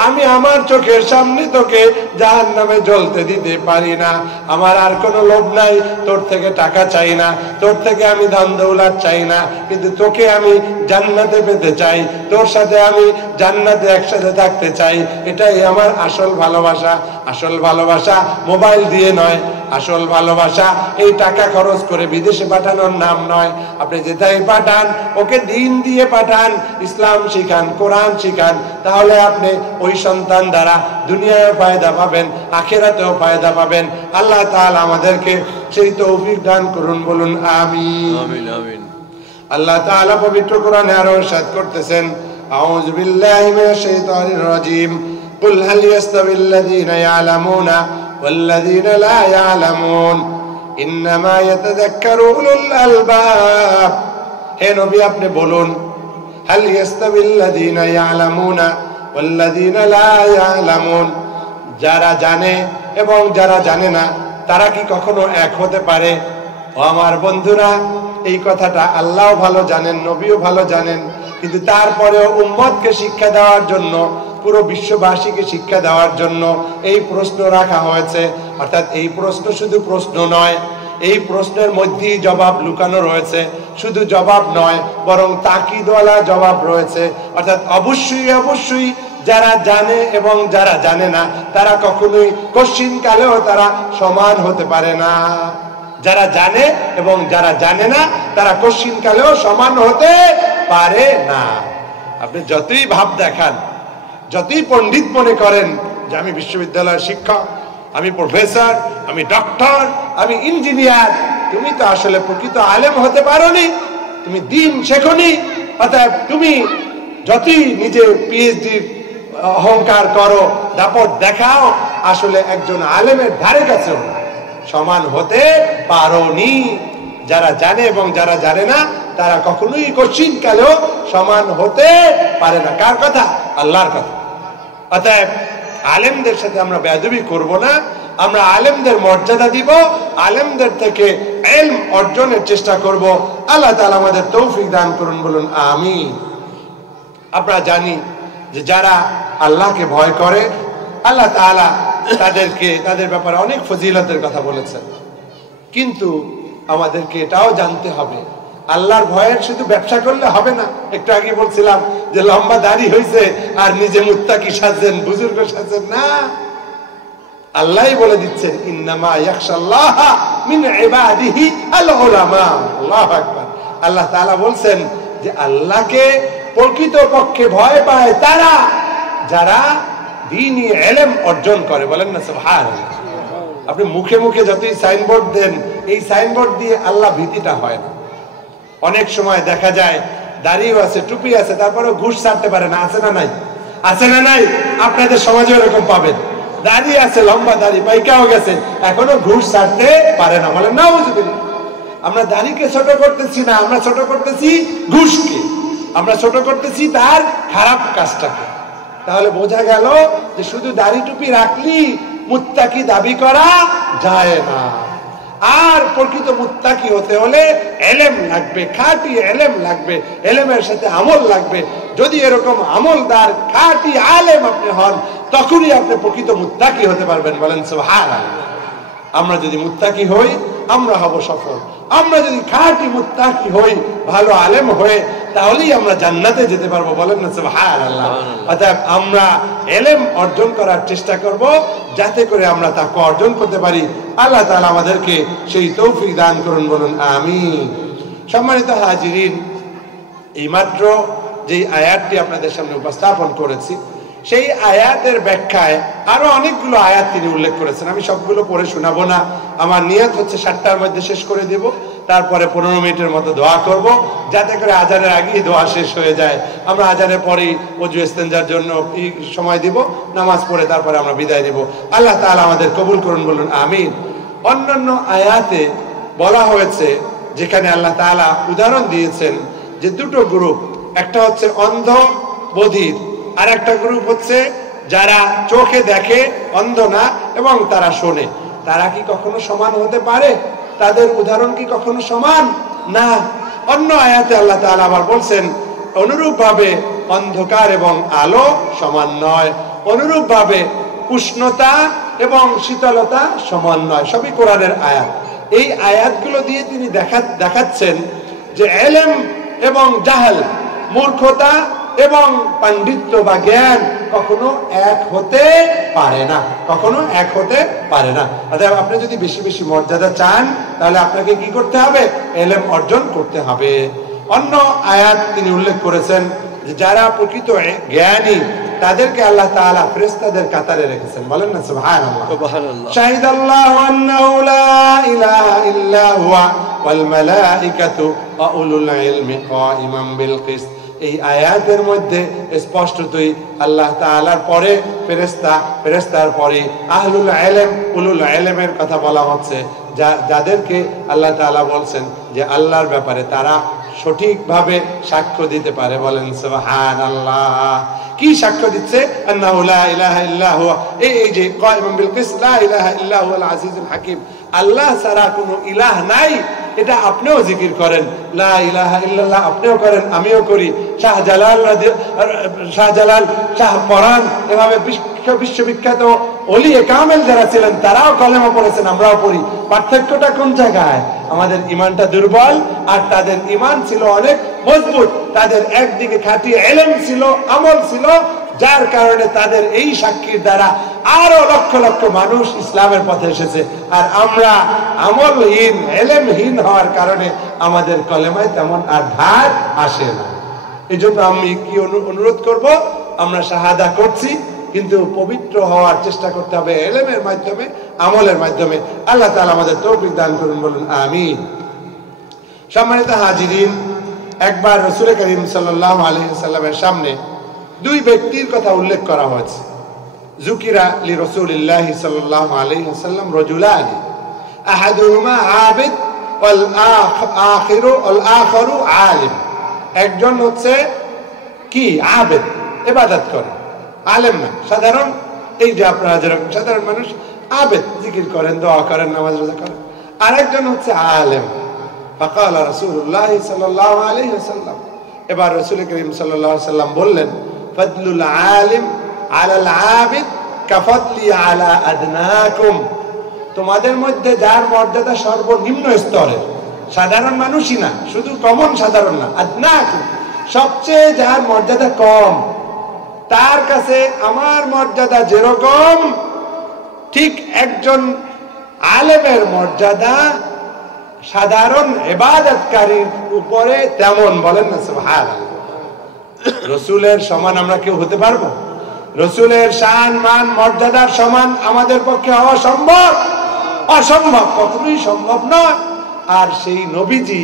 আমি আমার চোখের সামনে তোকে জাহান্নামে জ্বলতে দিতে পারি না। আমার আর কোনো লোভ নাই, তোর থেকে টাকা চাই না, তোর থেকে আমি ধন দৌলত চাই না, কিন্তু তোকে আমি জান্নাতে পেতে চাই, তোর সাথে আমি জান্নাতে একসাথে থাকতে চাই। এটাই আমার আসল ভালোবাসা। আসল ভালোবাসা মোবাইল দিয়ে নয়, আসল ভালোবাসা এই টাকা খরচ করে বিদেশে পাঠানোর নাম নয়। আপনি যেটাই পাঠান ওকে দিন দিয়ে পাঠান, ইসলাম শিখান, কোরআন শিখান, তাহলে আপনি ওই সন্তান দ্বারা দুনিয়ায় ফায়দা পাবেন, আখিরাতেও ফায়দা পাবেন। আল্লাহ তাআলা আমাদেরকে সেই তৌফিক দান করুন, বলুন আমিন। আমিন আমিন। আল্লাহ তাআলা পবিত্র কোরআনে আরো ইরশাদ করতেছেন, আউযু বিল্লাহি মিনাশ শাইতানির রাজীম, কুল হাল ইয়াস্তাবিল্লাযীনা ইয়ালামুনা ওয়াল্লাযীনা লা ইয়ালামুন ইন্নামা ইয়াতাযাক্কারু উলুল আলবাব। হে নবী আপনি বলুন, হাল ইয়াস্তাবিল্লাযীনা ইয়ালামুনা ওয়াল্লাযীনা লা ইয়ালামুন, যারা জানে এবং যারা জানে না তারা কি কখনো এক হতে পারে? ও আমার বন্ধুরা, এই কথাটা আল্লাহ ভালো জানেন, নবীও ভালো জানেন, কিন্তু তারপরেও উম্মতকে শিক্ষা দেওয়ার জন্য, পুরো বিশ্ববাসীকে শিক্ষা দেওয়ার জন্য এই প্রশ্ন রাখা হয়েছে। অর্থাৎ এই প্রশ্ন শুধু প্রশ্ন নয়, এই প্রশ্নের মধ্যেই জবাব লুকানো রয়েছে। শুধু জবাব নয়, বরং তাকিদওয়ালা জবাব রয়েছে। অর্থাৎ অবশ্যই অবশ্যই যারা জানে এবং যারা জানে না তারা কখনোই কশ্চিনকালেও তারা সমান হতে পারে না। যারা জানে এবং যারা জানে না তারা কশ্চিনকালেও সমান হতে পারে না। আপনি যতই ভাব দেখান, যতই পণ্ডিত মনে করেন যে আমি বিশ্ববিদ্যালয়ের শিক্ষক, আমি প্রফেসর, আমি ডক্টর, আমি ইঞ্জিনিয়ার, তুমি তো আসলে প্রকৃত আলেম হতে পারোনি, তুমি দ্বীন শেখোনি। অতএব তুমি যতই নিজে পিএইচডি অহংকার করো, দাপট দেখাও, আসলে একজন আলেমের ধারে কাছেও সমান হতে পারোনি। যারা জানে এবং যারা জানে না তারা কখনোই কশ্চিনকালেও সমান হতে পারে না। কার কথা? আল্লাহর কথা। অতএব আলেমদের সাথে আমরা বেয়াদবি করব না, আমরা আলেমদের মর্যাদা দিব, আলেমদের থেকে ইলম অর্জনের চেষ্টা করব। আল্লাহ তাআলা আমাদের তৌফিক দান করুন, বলুন আমিন। আমরা জানি যে যারা আল্লাহকে ভয় করে আল্লাহ তাআলা তাদেরকে, তাদের ব্যাপারে অনেক ফজিলতের কথা বলেছেন, কিন্তু আমাদেরকে এটাও জানতে হবে আল্লাহর ভয়ের শুধু ব্যবসা করলে হবে না। একটু আগে বলছিলাম যে লম্বা দাড়ি হয়েছে আর নিজে মুত্তাকি সাজেন, বুজুর্গ সাজেন না। আল্লাহই বলে দিচ্ছেন ইন্নামা ইয়াখশাল্লাহা মিন ইবাদিহি আল উলামা। আল্লাহু আকবার। আল্লাহ তাআলা বলছেন যে আল্লাহকে প্রকৃতপক্ষে ভয় পায় তারা যারা দ্বীনি ইলম অর্জন করে। বলেন না সুবহানাল্লাহ। আপনি মুখে মুখে যতই সাইনবোর্ড দেন, এই সাইনবোর্ড দিয়ে আল্লাহ ভীতিটা হয় না। অনেক সময় দেখা যায় দাড়িও আছে, টুপি আছে, তারপরেও ঘুষ ছাড়তে পারে না। আছে না নাই? আছে না নাই? আপনাদের সমাজে এরকম পাবেন, দাড়ি আছে, লম্বা দাড়ি, পাইকাও গেছে, এখনো ঘুষ ছাড়তে পারে না। বলেন নাউজুবিল্লাহ। আমরা দাড়িকে ছোট করতেছি না, আমরা ছোট করতেছি ঘুষকে, আমরা ছোট করতেছি তার খারাপ কাজটাকে। তাহলে বোঝা গেল যে শুধু দাড়ি টুপি রাখলি মুত্তাকি দাবি করা যায় না। আর প্রকৃত মুত্তাকি হতে হলে ইলম লাগবে, খাঁটি ইলম লাগবে, ইলমের সাথে আমল লাগবে। যদি এরকম আমলদার খাঁটি আলেম আপনি হন, তখনই আপনি প্রকৃত মুত্তাকি হতে পারবেন। বলেন সুবহানাল্লাহ। আমরা যদি মুত্তাকি হই আমরা হব সফল। আমরা যদি খাঁটি মুত্তাকি হই, ভালো আলেম হয়ে, তাহলেই আমরা জান্নাতে যেতে পারবো। বলেন না সুবহানাল্লাহ। অতএব আমরা ইলম অর্জন করার চেষ্টা করব যাতে করে আমরা তাকে অর্জন করতে পারি। আল্লাহ তাআলা আমাদেরকে সেই তৌফিক দান করুন, বলুন আমিন। সম্মানিত হাজিরিন, এইমাত্র যেই আয়াতটি আপনাদের সামনে উপস্থাপন করেছি, সেই আয়াতের ব্যাখ্যায় আরো অনেকগুলো আয়াত তিনি উল্লেখ করেছেন। আমি সবগুলো পড়ে শোনাবো না, আমার নিয়ত হচ্ছে 7টার মধ্যে শেষ করে দেব, তারপরে 15 মিনিটের মতো দোয়া করব, যাতে করে আজানের আগেই দোয়া শেষ হয়ে যায়। আমরা আজানের পরেই ওযু ইস্তেনজার জন্য সময় দিব, নামাজ পড়ে তারপরে আমরা বিদায় নিব। আল্লাহ তাআলা আমাদের কবুল করুন, বলুন আমিন। অন্যান্য আয়াতে বলা হয়েছে, যেখানে আল্লাহ তাআলা উদাহরণ দিয়েছেন যে দুটো গ্রুপ, একটা হচ্ছে অন্ধ বধির, আর একটা গ্রুপ হচ্ছে যারা চোখে দেখে, অন্ধ না, এবং তারা শোনে। তারা কি কখনো সমান হতে পারে? তাদের উদাহরণ কি কখনো সমান না? অন্য আয়াতে আল্লাহ তাআলা আবার বলছেন অনুরূপভাবে অন্ধকার এবং আলো সমান নয়, অনুরূপভাবে উষ্ণতা এবং শীতলতা সমান নয়। সবই কোরআনের আয়াত। এই আয়াতগুলো দিয়ে তিনি দেখাচ্ছেন যে ইলম এবং জাহাল, মূর্খতা এবং পাণ্ডিত্য বা জ্ঞান কখনো এক হতে পারে না, কখনো এক হতে পারে না। অর্থাৎ আপনি যদি বেশি বেশি মর্যাদা চান তাহলে আপনাকে কি করতে হবে? ইলম অর্জন করতে হবে। অন্য আয়াত তিনি উল্লেখ করেছেন যে যারা প্রকৃত জ্ঞানী তাদেরকে আল্লাহ তাআলা ফেরেশতাদের কাতারে রেখেছেন। বলেন না সুবহানাল্লাহ। সুবহানাল্লাহ। শাহিদাল্লাহু আন্নাহু লা ইলাহা ইল্লা হুয়া ওয়াল মালাইকাতু ওয়া উলুল ইলমি কাইমান বিল কিসত। এই আয়াতের মধ্যে স্পষ্টতই আল্লাহ তাআলার পরে ফেরেশতা, ফেরেশতার পরে আহলুল ইলম, উলুল ইলমের কথা বলা হচ্ছে, যাদেরকে আল্লাহ তাআলা বলছেন যে আল্লাহর ব্যাপারে তারা সঠিকভাবে সাক্ষ্য দিতে পারে। বলেন সুবহানাল্লাহ। কি সাক্ষ্য দিচ্ছে? আন্নাহু লা ইলাহা ইল্লা হুয়া, এই যে কাইমান বিল কিসত, লা ইলাহা ইল্লা হুয়াল আজিজুল হাকিম, আল্লাহ ছাড়া কোনো ইলাহ নাই, এটা আপনিও জিকির করেন। লা ইলাহা ইল্লাল্লাহ আপনিও করেন, আমিও করি। শাহজালাল, শাহ পরান, এভাবে বিশ্ববিখ্যাত ওলিয়ে কামেল যারা ছিলেন তারাও কলেমা পড়েছেন, আমরাও পড়ি। পার্থক্যটা কোন জায়গায়? আমাদের ঈমানটা দুর্বল আর তাদের ঈমান ছিল অনেক মজবুত। তাদের একদিকে খাঁটি ইলম ছিল, আমল ছিল, যার কারণে তাদের এই সাক্ষীর দ্বারা আরো লক্ষ লক্ষ মানুষ ইসলামের পথে এসেছে। আর আমরা আমলহীন, ইলমহীন হওয়ার কারণে আমাদের কলেমায় তেমন আর ধার আসে না। এই জন্য আমি কি অনুরোধ করব, আমরা শাহাদা করছি কিন্তু পবিত্র হওয়ার চেষ্টা করতে হবে ইলমের মাধ্যমে, আমলের মাধ্যমে। আল্লাহ তাআলা আমাদের তৌফিক দান করুন, বলুন আমিন। সম্মানিত হাজিরিন, একবার রাসূল করিম সাল্লাল্লাহু আলাইহি ওয়াসাল্লামের সামনে দুই ব্যক্তির কথা উল্লেখ করা হয়েছে। যুকিরা লি রাসূলিল্লাহ সাল্লাল্লাহু আলাইহি ওয়াসাল্লাম রাজুলানি আহাদুহুমা আবিদ ওয়াল আখিরু আলিম। একজন হচ্ছে কি আবেদ, ইবাদত করে, আলেম না, সাধারণ। এই যে আপনারা যেরকম সাধারণ মানুষ আবেদ, জিকির করেন, দোয়া করেন, নামাজ রোজা করেন। আরেকজন হচ্ছে আলেম। ফাকাল রাসূলুল্লাহ সাল্লাল্লাহু আলাইহি ওয়াসাল্লাম, এবার রাসূল করিম সাল্লাল্লাহু আলাইহি ওয়াসাল্লাম বললেন, ফাদলুল আলিম আলাল আবিদ কাফাদলি আলা আদনাকুম। তোমাদের মধ্যে যার মর্যাদা সর্বনিম্ন স্তরের, সাধারণ মানুষই না, শুধু কমন সাধারণ না, আদনাকুম, সবচেয়ে যার মর্যাদা কম, তার কাছে আমার মর্যাদা যেরকম, ঠিক একজন আলেমের মর্যাদা সাধারণ ইবাদতকারীর উপরে তেমন। বলেন না সুবহানাল্লাহ। রাসূলের সমান আমরা কেউ হতে পারবো? রাসূলের শান, মান, মর্যাদার সমান আমাদের পক্ষে হওয়া সম্ভব? অসম্ভব, কখনোই সম্ভব নয়। আর সেই নবীজি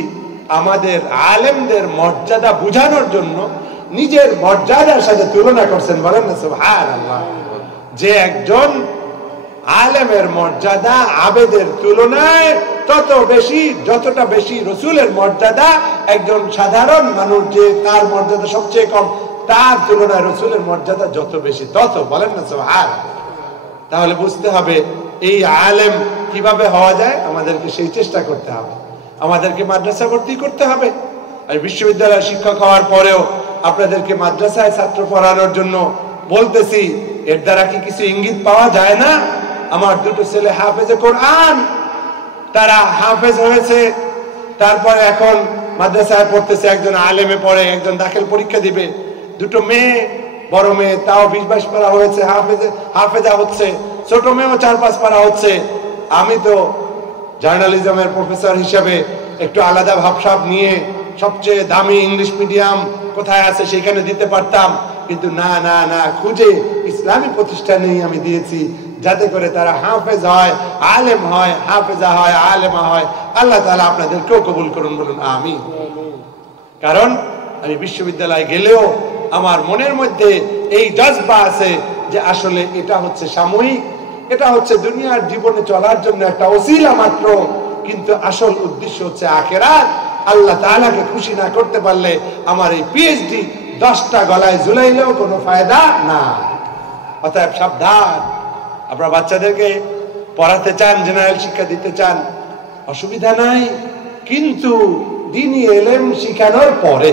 আমাদের আলেমদের মর্যাদা বুঝানোর জন্য নিজের মর্যাদার সাথে তুলনা করছেন। বলেন না সুবহানাল্লাহ। যে একজন আলেমের মর্যাদা আবেদের তুলনায় তত বেশি, যতটা বেশি রাসূলের মর্যাদা একজন সাধারণ মানুষ, যে তার মর্যাদা সবচেয়ে কম, তার তুলনায় রাসূলের মর্যাদা যত বেশি তত। বলেন না সুবহানাল্লাহ। তাহলে বুঝতে হবে এই আলেম কিভাবে হওয়া যায়, আমাদেরকে সেই চেষ্টা করতে হবে। আমাদেরকে মাদ্রাসা ভর্তি করতে হবে। আর বিশ্ববিদ্যালয়ের শিক্ষক হওয়ার পরেও আপনাদেরকে মাদ্রাসায় ছাত্র পড়ানোর জন্য বলতেছি, এর দ্বারা কি কিছু ইঙ্গিত পাওয়া যায় না? আমার দুটো ছেলে হাফেজে কোরআন, তারা হাফেজ হয়েছে, তারপরে এখন মাদ্রাসায় পড়তেছে, একজন আলেমে পড়ে, একজন দাখিল পরীক্ষা দিবে। দুটো মেয়ে, বড় মেয়ে তাও 20-22 পারা হয়েছে, হাফেজা হচ্ছে, ছোট মেয়েও 4-5 পারা হচ্ছে। আমি তো জার্নালিজমের প্রফেসর হিসেবে একটু আলাদা ভাবসাব নিয়ে সবচেয়ে দামি ইংলিশ মিডিয়াম কোথায় আছে সেখানে দিতে পারতাম, কিন্তু না না না, খুঁজে ইসলামী প্রতিষ্ঠানেই আমি দিয়েছি, যাতে করে তারা হাফেজ হয়, আলেম হয়, হাফেজা হয়, আলেমা হয়। আল্লাহ তাআলা আপনাদেরকেও কবুল করুন, বলুন আমিন। কারণ আমি বিশ্ববিদ্যালয়ে গেলেও আমার মনের মধ্যে এই জজবা আছে যে আসলে এটা হচ্ছে সাময়িক, এটা হচ্ছে দুনিয়ার জীবনে চলার জন্য একটা ওসিলা মাত্র, কিন্তু আসল উদ্দেশ্য হচ্ছে আখিরাত। আল্লাহ তাআলাকে খুশি না করতে পারলে আমার এই পিএইচডি 10টা গলায় ঝুলাইলেও কোনো ফায়দা না। অতএব সাবধান। আপনারা বাচ্চাদেরকে পড়াতে চান, জেনারেল শিক্ষা দিতে চান, অসুবিধা নাই, কিন্তু দ্বীনি ইলম শিখানোর পরে,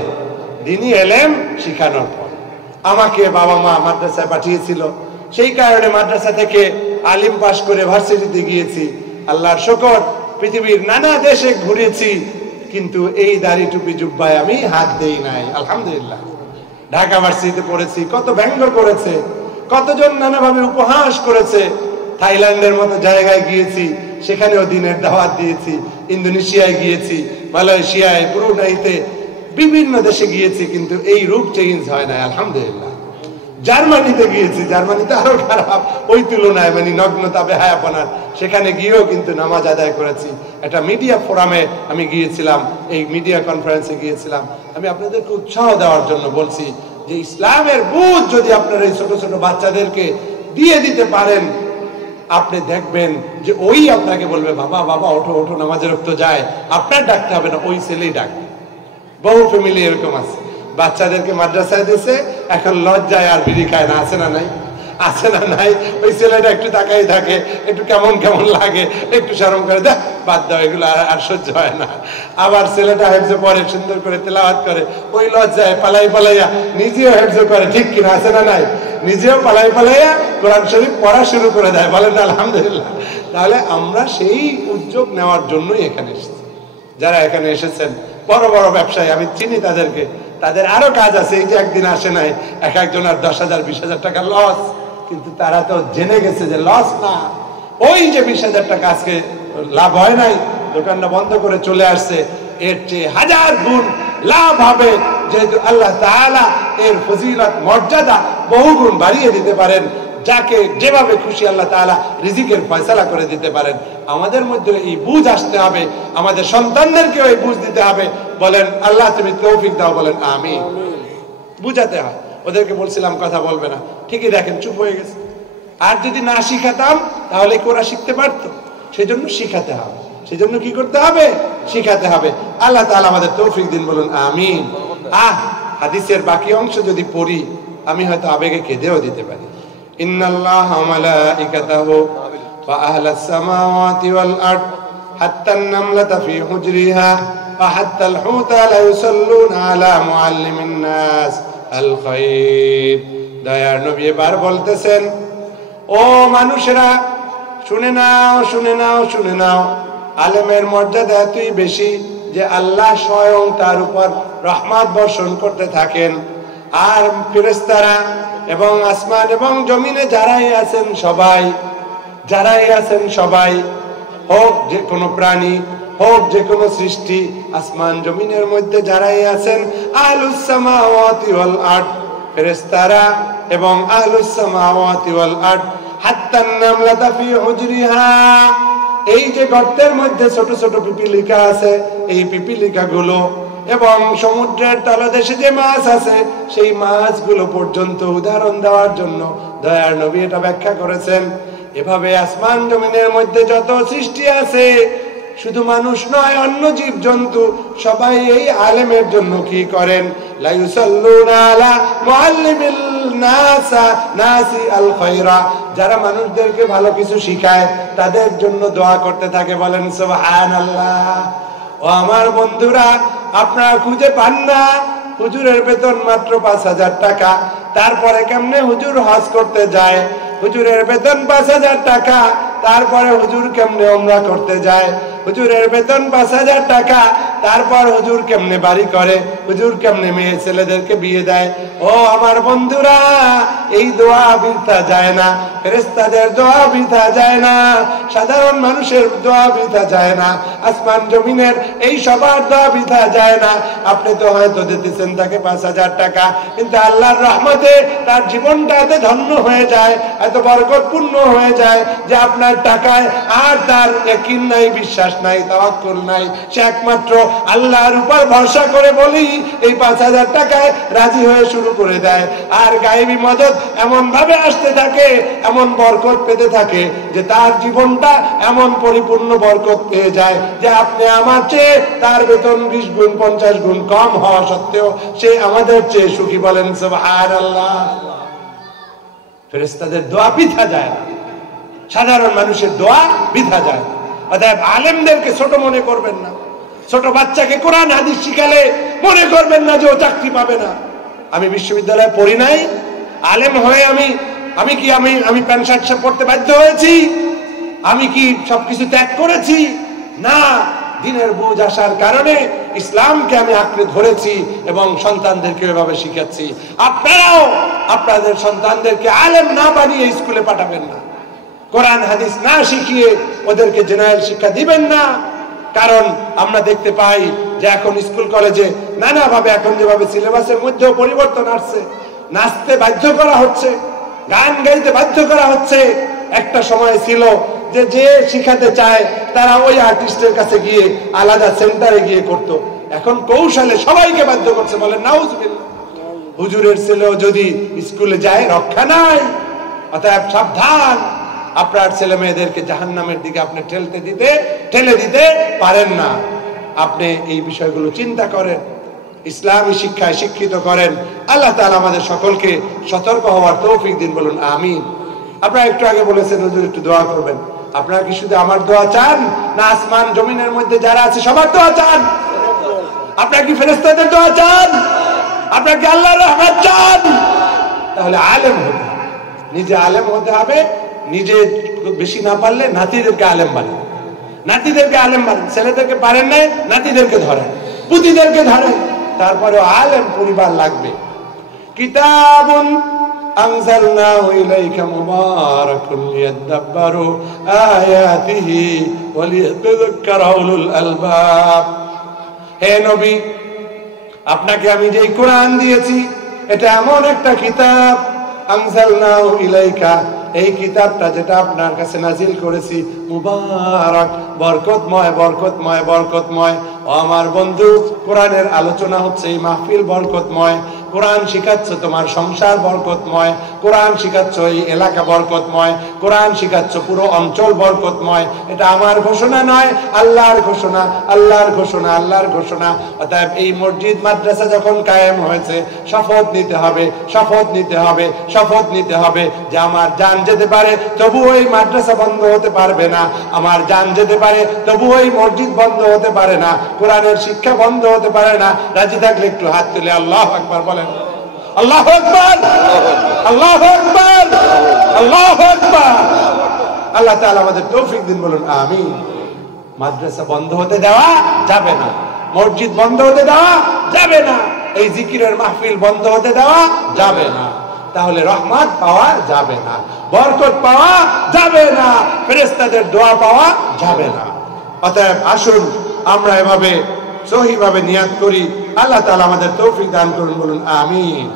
দ্বীনি ইলম শিখানোর পরে। আমাকে বাবা মা মাদ্রাসায় পাঠিয়েছিল, সেই কারণে মাদ্রাসা থেকে আলিম পাশ করে ভার্সিটিতে গিয়েছি। আল্লাহর শুকর, পৃথিবীর নানা দেশে ঘুরেছি, কিন্তু এই দাড়ি টুপি জুব্বায় আমি হাত দেই নাই, আলহামদুলিল্লাহ। ঢাকা ভার্সিটিতে পড়েছি, কত ব্যঙ্গ করেছে, কতজন নানাভাবে উপহাস করেছে। থাইল্যান্ডের মতো জায়গায় গিয়েছি, সেখানেও দিনের দাওয়াত দিয়েছি। ইন্দোনেশিয়ায় গিয়েছি, মালয়েশিয়ায়, ব্রুনাইতে, বিভিন্ন দেশে গিয়েছি, কিন্তু এই রূপ চেঞ্জ হয় না, আলহামদুলিল্লাহ। জার্মানিতে গিয়েছি, জার্মানিতে আরো খারাপ ওই তুলনায়, মানে নগ্নতা, বেহায়াপনার। সেখানে গিয়েও কিন্তু নামাজ আদায় করেছি। একটা মিডিয়া ফোরামে আমি গিয়েছিলাম, এই মিডিয়া কনফারেন্সে গিয়েছিলাম। আমি আপনাদেরকে উৎসাহ দেওয়ার জন্য বলছি যে ইসলামের বুঝ যদি আপনারা এই ছোট ছোট বাচ্চাদেরকে দিয়ে দিতে পারেন, আপনি দেখবেন যে ওই আপনাকে বলবে, বাবা বাবা ওঠো ওঠো, নামাজের রক্ত যায়, আপনার ডাকতে হবে না, ওই ছেলেই ডাকবে। বহু ফ্যামিলি এরকম আছে, বাচ্চাদেরকে মাদ্রাসায় দিয়েছে, এখন লজ্জায় আর বিড়ি খায় না, আছে না নাই? আছে না নাই? ওই ছেলেটা একটু তাকাই থাকে, একটু কেমন কেমন লাগে, একটু শরম করে, দেখ বাদ দাও, এগুলো আর সহ্য হয় না। আবার ছেলেটা হেফজে পড়ে, সুন্দর করে তেলাওয়াত করে, ওই লজ্জায় পালাই পালাইয়া নিজেও হেফজে করে, ঠিক কিনা, আছে না নাই? নিজেও পালাই পালাইয়া কোরআন শরীফ পড়া শুরু করে দেয়, বলেন আলহামদুলিল্লাহ। তাহলে আমরা সেই উদ্যোগ নেওয়ার জন্যই এখানে এসেছি। যারা এখানে এসেছেন বড় বড় ব্যবসায়ী, আমি চিনি তাদেরকে, তাদের আরো কাজ আছে। এই যে একদিন আসে নাই, এক একজনের 10,000 20,000 টাকা লস, কিন্তু তারা তো জেনে গেছে যে লস না, ওই যে 20,000 টাকা আজকে লাভ হয় নাই, দোকানটা বন্ধ করে চলে আসছে, এর চেয়ে 1000 গুণ লাভ হবে, যেহেতু আল্লাহ তাআলা এর ফজিলত মর্যাদা বহু গুণ বাড়িয়ে দিতে পারেন। যাকে যেভাবে খুশি আল্লাহ তাআলা রিজিকের ফয়সালা করে দিতে পারেন। আমাদের মধ্যে এই বুঝ আসতে হবে, আমাদের সন্তানদেরকে এই বুঝ দিতে হবে। বলেন আল্লাহ তুমি তৌফিক দাও, বলেন আমিন। বুঝাতে হয়। ওদেরকে বলছিলাম কথা বলবে না, ঠিকই দেখেন চুপ হয়ে গেছে। আর যদি না শিখাতাম তাহলে ওরা শিখতে পারতো। সেজন্য শিখাতে হবে, সেজন্য কি করতে হবে? শিখাতে হবে। আল্লাহ তাআলা আমাদের তৌফিক দিন, বলুন আমিন। হাদিসের বাকি অংশ যদি পড়ি, আমি হয়তো আবেগে কেঁদেও দিতে পারি। ইন্নাল্লাহা ওয়া মালাইকাতাহু ওয়া আহলাস সামাওয়াতি ওয়াল আরদ হাত্তান নামলাতা ফি হুজরিহা ওয়া হাত্তাল হুতা লা ইউসাল্লুনা আলা মুআল্লিমিন নাস আল খায়র। দয়ার নবী এবার বলতেছেন, ও মানুষেরা শুনে নাও, শুনে নাও, শুনে নাও। আলেমের মর্যাদা এতই বেশি যে আল্লাহ স্বয়ং তার উপর রহমত বর্ষণ করতে থাকেন। আর ফেরেশতারা এবং আসমান এবং জমিনে যারাই আছেন সবাই, যারাই আছেন সবাই, হোক যে কোনো প্রাণী, হোক যে কোনো সৃষ্টি, আসমান জমিনের মধ্যে যারাই আছেন, আহলুস সামাওয়াতি ওয়াল আরদ, ফেরেশতারা এবং আহলুস সামাওয়াতি ওয়াল আরদ হাত্তান নামলাতা ফি হুজরিহা, এই যে গর্তের মধ্যে ছোট ছোট পিপিলিকা আছে, এই পিপিলিকা গুলো এবং সমুদ্রের তলদেশে যে মাছ আছে, সেই মাছগুলো পর্যন্ত উদাহরণ দেওয়ার জন্য দয়ার নবী এটা ব্যাখ্যা করেছেন। এভাবে আসমান জমিনের মধ্যে যত সৃষ্টি আছে, শুধু মানুষ নয়, অন্য জীব জন্তু সবাই এই আলেমের জন্য কি করেন? লা ইউসাল্লুনা আলা মুআল্লিমিল নাসি আল খায়রা, যারা মানুষদেরকে ভালো কিছু শিখায় তাদের জন্য দোয়া করতে থাকে। বলেন সুবহানাল্লাহ। ও আমার বন্ধুরা, আপনারা খুঁজে পান না, হুজুরের বেতন মাত্র 5,000 টাকা, তারপরে কেমনে হুজুর হজ করতে যায়? হুজুরের বেতন 5,000 টাকা, তারপরে হুজুর কেমনে উমরা করতে যায়? হুজুরের বেতন 5,000 টাকা, তারপর হুজুর কেমনে বাড়ি করে, হুজুর কেমনে মেয়ে ছেলেদেরকে বিয়ে দেয়। ও আমার বন্ধুরা, এই দোয়া বৃথা যায় না, ফেরেশতাদের দোয়া বৃথা যায় না, সাধারণ মানুষের দোয়া বৃথা যায় না, আসমান জমিনের এই সবার দোয়া বৃথা যায় না। আপনি তো হয়তো দিতেছেন তাকে 5,000 টাকা, কিন্তু আল্লাহর রহমতে তার জীবনটা এত ধন্য হয়ে যায়, এত বরকতপূর্ণ হয়ে যায় যে আপনার টাকায় আর তার ইয়াকিন নাই, বিশ্বাস নাই, তাওয়াক্কুল নাই। সে একমাত্র আল্লাহর উপর ভরসা করে বলি এই 5,000 টাকায় রাজি হয়ে শুরু করে দেয়। আর গায়েবী মদদ এমন ভাবে আসতে থাকে, এমন বরকত পেতে থাকে যে তার জীবনটা এমন পরিপূর্ণ বরকত পেয়ে যায় যে আপনি আমার চেয়ে তার বেতন 20 গুণ 50 গুণ কম হওয়া সত্ত্বেও সে আমাদের চেয়ে সুখী। বলেন সুবহানাল্লাহ। ফেরেশতাদের দোয়া বৃথা যায় না, সাধারণ মানুষের দোয়া বৃথা যায়। অতএব আলেমদেরকে ছোট মনে করবেন না। ছোট বাচ্চাকে কোরআন হাদিস শিখালে মনে করবেন না যে ও চাকরি পাবে না। আমি বিশ্ববিদ্যালয়ে পড়ি নাই, আলেম হয়ে আমি প্যান্ট শার্ট পড়তে বাধ্য হয়েছি? আমি কি সবকিছু ত্যাগ করেছি? না, দিনের বোঝ আসার কারণে ইসলামকে আমি আঁকড়ে ধরেছি এবং সন্তানদেরকে এভাবে শিখাচ্ছি। আপনারাও আপনাদের সন্তানদেরকে আলেম না বানিয়ে স্কুলে পাঠাবেন না, কোরআন হাদিস না শিখিয়ে ওদেরকে জেনারেল শিক্ষা দিবেন না। কারণ আমরা দেখতে পাই যে এখন স্কুল কলেজে নানাভাবে, এখন যেভাবে সিলেবাসের মধ্যেও পরিবর্তন আসছে, নাচতে বাধ্য করা হচ্ছে, গান গাইতে বাধ্য করা হচ্ছে। একটা সময় ছিল যে যে শিখাতে চায় তারা ওই আর্টিস্টের কাছে গিয়ে আলাদা সেন্টারে গিয়ে করত। এখন কৌশলে সবাইকে বাধ্য করছে। বলেন নাউজুবিল্লাহ। হুজুরের ছেলেও যদি স্কুলে যায় রক্ষা নাই। অতএব সাবধান, আপনার ছেলে মেয়েদেরকে জাহান্নামের দিকে আপনি ঠেলে দিতে পারেন না। আপনি এই বিষয়গুলো চিন্তা করেন, ইসলামী শিক্ষায় শিক্ষিত করেন। আল্লাহ তাআলা আমাদের সকলকে সতর্ক হওয়ার তৌফিক দিন। বলুন আমিন। আপনারা একটু আগে বলেছেন হুজুর একটু দোয়া করবেন। আপনারা কি শুধু আমার দোয়া চান, না আসমান জমিনের মধ্যে যারা আছে সবার দোয়া চান? আপনারা কি ফেরেশতাদের দোয়া চান? আপনারা কি আল্লাহর রহমত চান? তাহলে আলেম হতে হবে, নিজে আলেম হতে হবে। নিজে বেশি না পারলে নাতিদেরকে আলেম বানান, নাতিদেরকে আলেম বানান। ছেলেদেরকে পারেন নাই, নাতিদেরকে ধরেন, পুতিদেরকে ধরেন। তারপরে আলেম পরিবার লাগবে। কিতাবুন আনজালনাহু ইলাইকা মুবারাকুন লিয়াদাব্বারু আয়াতিহি ওয়া লিয়াতাযাক্কারা উলুল আলবাব। হে নবী, আপনাকে আমি যে কোরআন দিয়েছি এটা এমন একটা কিতাব, আনজালনাহু ইলাইকা, এই কিতাবটা যেটা আপনার কাছে নাজিল করেছি, মুবারাক, বরকতময়, বরকতময়, বরকতময়। ও আমার বন্ধু, কোরআনের আলোচনা হচ্ছে, এই মাহফিল বরকতময়। কোরআন শিখাচ্ছ, তোমার সংসার বরকতময়। কোরআন শিখাচ্ছ, এই এলাকা বরকতময়। কোরআন শিখাচ্ছ, পুরো অঞ্চল বরকতময়। এটা আমার ঘোষণা নয়, আল্লাহর ঘোষণা, আল্লাহর ঘোষণা, আল্লাহর ঘোষণা। অতএব এই মসজিদ মাদ্রাসা যখন কায়েম হয়েছে, শপথ নিতে হবে, শপথ নিতে হবে, শপথ নিতে হবে যে আমার জান যেতে পারে তবু ওই মাদ্রাসা বন্ধ হতে পারবে না, আমার জান যেতে পারে তবু ওই মসজিদ বন্ধ হতে পারে না, কোরআনের শিক্ষা বন্ধ হতে পারে না। রাজি থাকলে একটু হাত তুলে আল্লাহু আকবার বলেন। আল্লাহু আকবার, আল্লাহু আকবার, আল্লাহু আকবার। আল্লাহ তাআলা আমাদের তৌফিক দিন। বলুন আমিন। মাদ্রাসা বন্ধ হতে দেওয়া যাবে না, মসজিদ বন্ধ হতে দেওয়া যাবে না, এই জিকিরের মাহফিল বন্ধ হতে দেওয়া যাবে না। তাহলে রহমত পাওয়া যাবে না, বরকত পাওয়া যাবে না, ফেরেশতাদের দোয়া পাওয়া যাবে না। অতএব আসুন আমরা এভাবে সহিভাবে নিয়াত করি। আল্লাহ তাআলা আমাদের তৌফিক দান করুন। বলুন আমিন।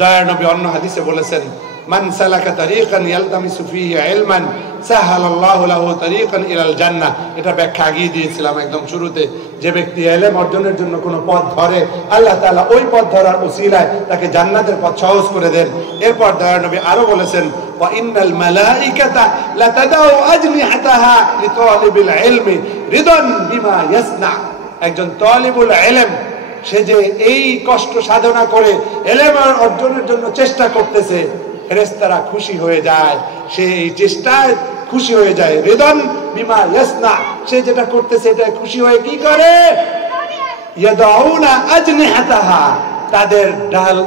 দয়ার নবী অন্য হাদিসে বলেছেন, মান সালাকা তারিকান ইয়ালতামিসু ফিহি ইলমান সাহালাল্লাহু লাহু তারিকান ইলাল জান্নাহ। এটা ব্যাখ্যা আগেই দিয়েছিলাম একদম শুরুতে। যে ব্যক্তি ইলম অর্জনের জন্য কোনো পথ ধরে, আল্লাহ তাআলা ওই পথ ধরার উসিলায় তাকে জান্নাতের পথ সহজ করে দেন। এরপর দয়ার নবী আরো বলেছেন, ওয়া ইন্নাল মালাইকাতা লাতাদাউ আজনিহাতাহা লিতালিবিল ইলমি রিদান বিমা ইয়াসনা। একজন তালিবুল ইলম, সে যে এই কষ্ট সাধনা করে ইলম অর্জনের জন্য চেষ্টা করতেছে, ফেরেশতারা খুশি হয়ে যায়, সে এই চেষ্টায় খুশি হয়ে যায়। রিদান বিমা ইয়াসনা, সে যেটা করতেছে এটা খুশি হয়ে কি করে? ইয়াদাউনা আজনিহাতাহা, তাদের ডাল,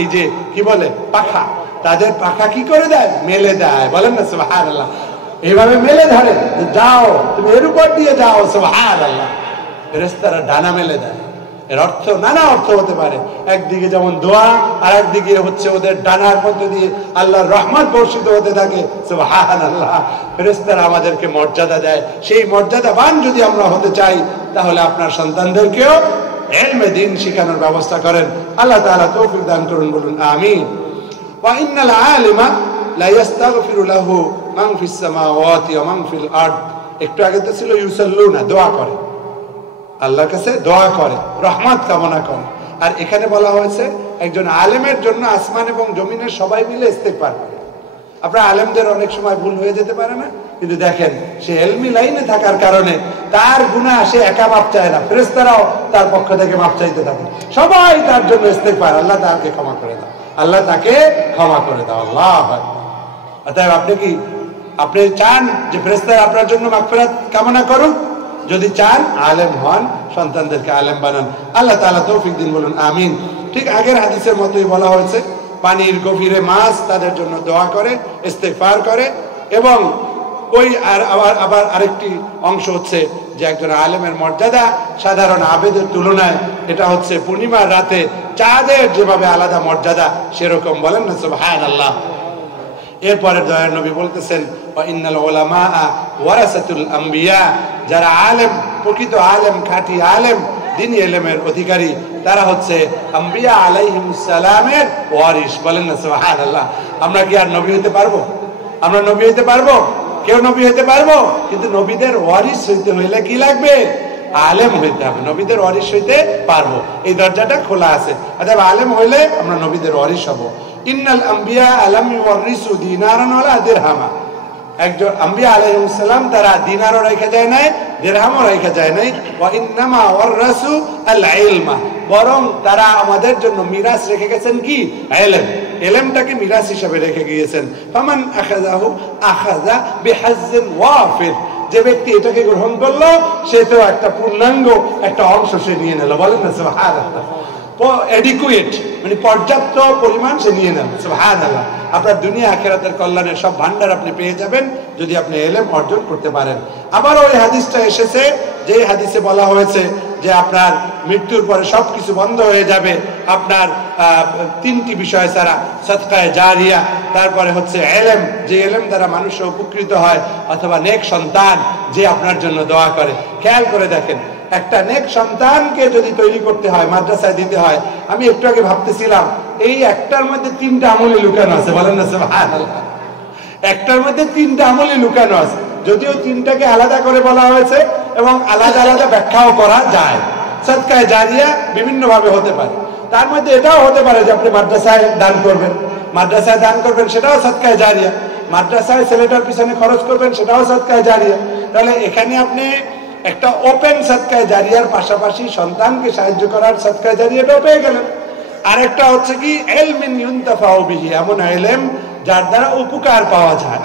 এই যে কি বলে পাখা, তাদের পাখা কি করে দেয়? মেলে দেয়। বলেন না সুবহানাল্লাহ। এইভাবে মেলে ধরে, যাও তুমি এর উপর দিয়ে যাও, সুবহানাল্লাহ। ফেরেশতারা ডানা মেলে দেয়। এর অর্থ নানা অর্থ হতে পারে। একদিকে যেমন দোয়া, আর একদিকে হচ্ছে ওদের ডানার মধ্যে দিয়ে আল্লাহর রহমত বর্ষিত হতে থাকে, সুবহানাল্লাহ। ফেরেশতারা আমাদেরকে মর্যাদা দেয়। সেই মর্যাদাবান যদি আমরা হতে চাই, তাহলে আপনার সন্তানদেরকেও ইলমে দ্বীন শিখানোর ব্যবস্থা করেন। আল্লাহ তাআলা তৌফিক দান করুন। বলুন আমিন। ওয়া ইন্নাল আলিমা লা ইস্তাগফিরু লাহু মান ফিস সামাওয়াতি ওয়া মান ফিল আরদ। একটু আগে তো ছিল ইউসাল্লুনা, দোয়া করে, আল্লাহর কাছে দোয়া করে, রহমত কামনা করে। আর এখানে বলা হয়েছে একজন আলেমের জন্য আসমান এবং জমিনের সবাই মিলে ইস্তেগফার করে। আপনার আলেমদের অনেক সময় ভুল হয়ে যেতে পারে না, কিন্তু দেখেন সে ইলমি লাইনে থাকার কারণে তার গুনাহ সে একা মাপ চায় না, ফেরেশতারাও তার পক্ষ থেকে মাপ চাইতে থাকে, সবাই তার জন্য ইস্তেগফার। আল্লাহ তাকে ক্ষমা করে দাও, আল্লাহ তাকে ক্ষমা করে দাও। আল্লাহু আকবার। অতএব আপনি কি আপনি চান যে ফেরেশতারা আপনার জন্য মাগফিরাত কামনা করুন? যদি চান আলেম হন, সন্তানদেরকে আলেম বানান। আল্লাহ তাআলা তৌফিক দিন, বলুন আমিন। ঠিক আগের হাদিসের মতোই বলা হয়েছে, পানির গভীরে মাছ তাদের জন্য দোয়া করে, ইস্তেগফার করে। এবং ওই আবার আরেকটি অংশ হচ্ছে যে একজন আলেমের মর্যাদা সাধারণ আবেদের তুলনায় এটা হচ্ছে পূর্ণিমার রাতে চাঁদের যেভাবে আলাদা মর্যাদা, সেরকম। বলেন না সুবহানাল্লাহ। এরপরে দয়ার নবী বলতেছেন, ওয়া ইন্নাল উলামা ওয়ারাসাতুল আম্বিয়া, যারা আলেম, প্রকৃত আলেম, খাঁটি আলেম, দ্বীনি ইলমের অধিকারী, তারা হচ্ছে আম্বিয়া আলাইহিমুস সালামের ওয়ারিস। বলেন না সুবহানাল্লাহ। আমরা কি আর নবী হতে পারবো? আমরা নবী হতে পারবো? কেউ নবী হতে পারবো? কিন্তু নবীদের ওয়ারিস হইতে হইলে কি লাগবে? আলেম হইতে হবে। নবীদের ওয়ারিস হইতে পারবো, এই দরজাটা খোলা আছে। অর্থাৎ আলেম হইলে আমরা নবীদের ওয়ারিস হব। ইন্নাল আম্বিয়া আলাম ইউরিসু দিনারান ওয়ালা দিরহামা। একজন আম্বিয়া আলাইহিস সালাম তারা দিনারও রেখে যায় নাই, দিরহামও রেখে যায় নাই। ওয়া ইন্নামা ওয়ারাসু আল ইলমা, বরং তারা আমাদের জন্য মিরাস রেখে গেছেন কি? ইলম। ইলমটাকে মিরাস হিসেবে রেখে গিয়েছেন। ফামান আখাযাহু আখাযা বিহাজ্জিন ওয়াফির, যে ব্যক্তি এটাকে গ্রহণ করলো সে তো একটা পূর্ণাঙ্গ একটা অংশ সে নিয়ে নিল। বলেন না সুবহানাল্লাহ। এডিকুয়েট মানে পর্যাপ্ত পরিমাণ সে নিয়ে নেন। সুবহানাল্লাহ। আপনার দুনিয়া আখিরাতের কল্যাণের সব ভান্ডার আপনি পেয়ে যাবেন যদি আপনি ইলম অর্জন করতে পারেন। আবার ওই হাদিসটা এসেছে, যে হাদিসে বলা হয়েছে যে আপনার মৃত্যুর পরে সবকিছু বন্ধ হয়ে যাবে, আপনার তিনটি বিষয় ছাড়া, সদকায়ে জারিয়া, তারপরে হচ্ছে ইলম, যে ইলম দ্বারা মানুষ উপকৃত হয়, অথবা নেক সন্তান যে আপনার জন্য দোয়া করে। খেয়াল করে দেখেন, একটা নেক সন্তানকে যদি তৈরি করতে হয়, মাদ্রাসায় দিতে হয়, আমি একটু আগে ভাবতেছিলাম এই একটার মধ্যে তিনটা আমলে লুকানো আছে। বলেন না সুবহানাল্লাহ। একটার মধ্যে তিনটা আমলে লুকানো আছে, যদিও তিনটাকে আলাদা করে বলা হয়েছে এবং আলাদা আলাদা ব্যাখ্যাও করা যায়। সদকায়ে জারিয়া বিভিন্ন ভাবে হতে পারে। তার মধ্যে এটাও হতে পারে যে আপনি মাদ্রাসায় দান করবেন, মাদ্রাসায় দান করবেন, সেটাও সদকায়ে জারিয়া। মাদ্রাসায় ছেলেটার পিছনে খরচ করবেন, সেটাও সদকায়ে জারিয়া। তাহলে এখানে আপনি একটা ওপেন সদকায়ে জারিয়ার পাশাপাশি সন্তানকে সাহায্য করার সদকায়ে জারিয়াটাও পেয়ে গেলেন। আরেকটা হচ্ছে কি? ইলমিন ইউনতাফাউ বিহি, এমন ইলম যার দ্বারা উপকার পাওয়া যায়।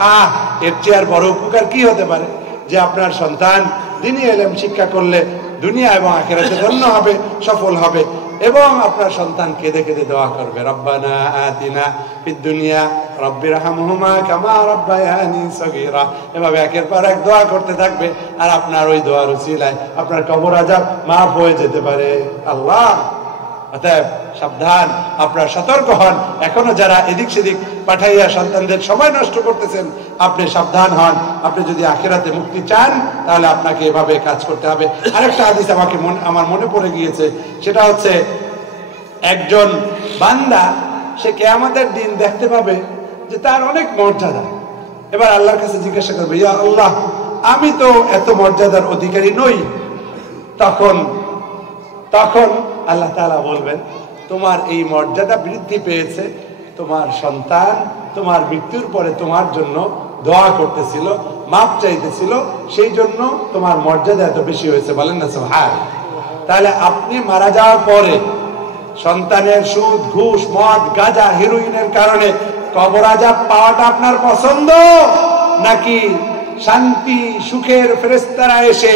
এর চেয়ে আর বড় উপকার কি হতে পারে? যে আপনার সন্তান দ্বীনি ইলম শিক্ষা করলে দুনিয়া এবং আখিরাতে ধন্য হবে, সফল হবে, এবং আপনার সন্তান কেঁদে কেঁদে দোয়া করবে, রব্বানা আতিনা ফিদ দুনিয়া রব্বিরহামহুমা কামা রাব্বায়ানি সগীরা। এভাবে একের পর এক দোয়া করতে থাকবে, আর আপনার ওই দোয়ার উসিলায় আপনার কবর আযাব মাফ হয়ে যেতে পারে। আল্লাহ, অতএব সাবধান, আপনার সতর্ক হন। এখনো যারা এদিক সেদিক পাঠাইয়া সন্তানদের সময় নষ্ট করতেছেন, আপনি সাবধান হন। আপনি যদি আখিরাতে মুক্তি চান তাহলে আপনাকে এভাবে কাজ করতে হবে। আরেকটা হাদিস আমার মনে পড়ে গিয়েছে, সেটা হচ্ছে একজন বান্দা সে কিয়ামতের দিন দেখতে পাবে যে তার অনেক মর্যাদা। এবার আল্লাহর কাছে জিজ্ঞাসা করবে, ইয়া আল্লাহ, আমি তো এত মর্যাদার অধিকারী নই। তখন আল্লাহ তাআলা বলবেন, তোমার এই মর্যাদা বৃদ্ধি পেয়েছে, তোমার সন্তান তোমার মৃত্যুর পরে তোমার জন্য দোয়া করতেছিল, মাপ চাইতেছিল, সেই জন্য তোমার মর্যাদা এত বেশি হয়েছে। বলেন না সুবহানাল্লাহ। তাহলে আপনি মারা যাওয়ার পরে সন্তানের সুদ, ঘুষ, মদ, গাঁজা, হেরোইনের কারণে কবর আযাব পাওয়াটা আপনার পছন্দ, নাকি শান্তি সুখের ফেরেশতারা এসে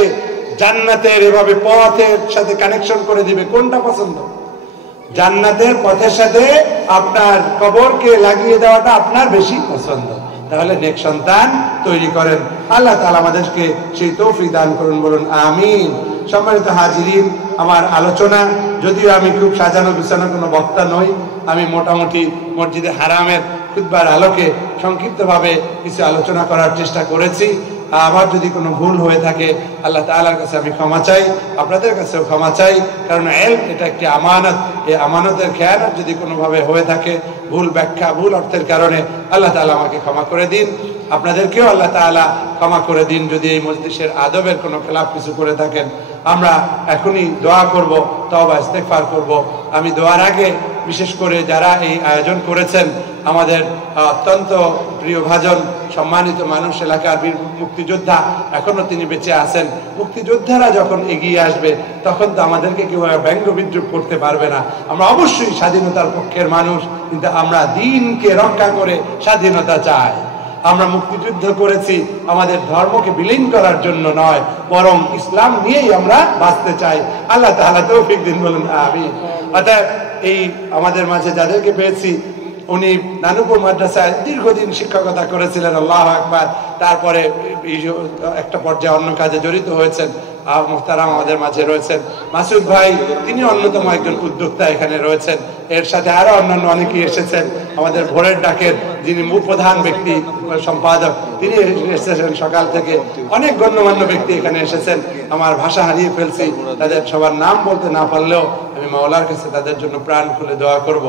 জান্নাতের এভাবে পথের সাথে কানেকশন করে দিবে, কোনটা পছন্দ? জান্নাতের পথের সাথে আপনার কবরকে লাগিয়ে দেওয়াটা আপনার বেশি পছন্দ। তাহলে নেক সন্তান তৈরি করেন। আল্লাহ তাআলা আমাদেরকে সেই তৌফিক দান করুন, বলুন আমিন। সম্মানিত হাজিরিন, আমার আলোচনা, যদিও আমি খুব সাজানো গুছানো কোনো বক্তা নই, আমি মোটামুটি মসজিদে হারামের খুতবার আলোকে সংক্ষিপ্তভাবে কিছু আলোচনা করার চেষ্টা করেছি। আমার যদি কোনো ভুল হয়ে থাকে আল্লাহ তাআলার কাছে আমি ক্ষমা চাই, আপনাদের কাছেও ক্ষমা চাই, কারণ ইলম এটা একটি আমানত। এই আমানতের খেয়ানত যদি কোনোভাবে হয়ে থাকে, ভুল ব্যাখ্যা, ভুল অর্থের কারণে, আল্লাহ তাআলা আমাকে ক্ষমা করে দিন, আপনাদেরকেও আল্লাহ তাআলা ক্ষমা করে দিন যদি এই মজলিসের আদবের কোনো খেলাফ কিছু করে থাকেন। আমরা এখনই দোয়া করব, তওবা ইস্তেগফার করব। আমি দোয়ার আগে বিশেষ করে যারা এই আয়োজন করেছেন, আমাদের অত্যন্ত প্রিয়ভাজন সম্মানিত মানুষ, এলাকার বীর মুক্তিযোদ্ধা, এখনো তিনি বেঁচে আছেন। মুক্তিযোদ্ধারা যখন এগিয়ে আসবে তখন তো আমাদেরকে কেউ ব্যঙ্গ বিদ্রুপ করতে পারবে না। আমরা অবশ্যই স্বাধীনতার পক্ষের মানুষ, কিন্তু আমরা দিনকে রক্ষা করে স্বাধীনতা চাই। আমরা মুক্তিযুদ্ধ করেছি আমাদের ধর্মকে বিলীন করার জন্য নয়, বরং ইসলাম নিয়েই আমরা বাঁচতে চাই। আল্লাহ তাআলা তৌফিক দিন, বলুন আমিন। অতএব এই আমাদের মাঝে যাদেরকে পেয়েছি, উনি নানুপুর মাদ্রাসায় দীর্ঘদিন শিক্ষকতা করেছিলেন, আল্লাহু আকবার। তারপরে একটা পর্যায়ে অন্য কাজে জড়িত হয়েছেন। মুহতারাম আমাদের মাঝে রয়েছেন মাসুদ ভাই, তিনি অন্যতম একজন উদ্যোক্তা এখানে রয়েছেন। এর সাথে আরো অন্যান্য অনেকেই এসেছেন। আমাদের ভোরের ডাকের যিনি প্রধান ব্যক্তি সম্পাদক, তিনি এসেছেন সকাল থেকে। অনেক গণ্যমান্য ব্যক্তি এখানে এসেছেন, আমার ভাষা হারিয়ে ফেলছি, তাদের সবার নাম বলতে না পারলেও আমি মাওলার কাছে তাদের জন্য প্রাণ খুলে দোয়া করব।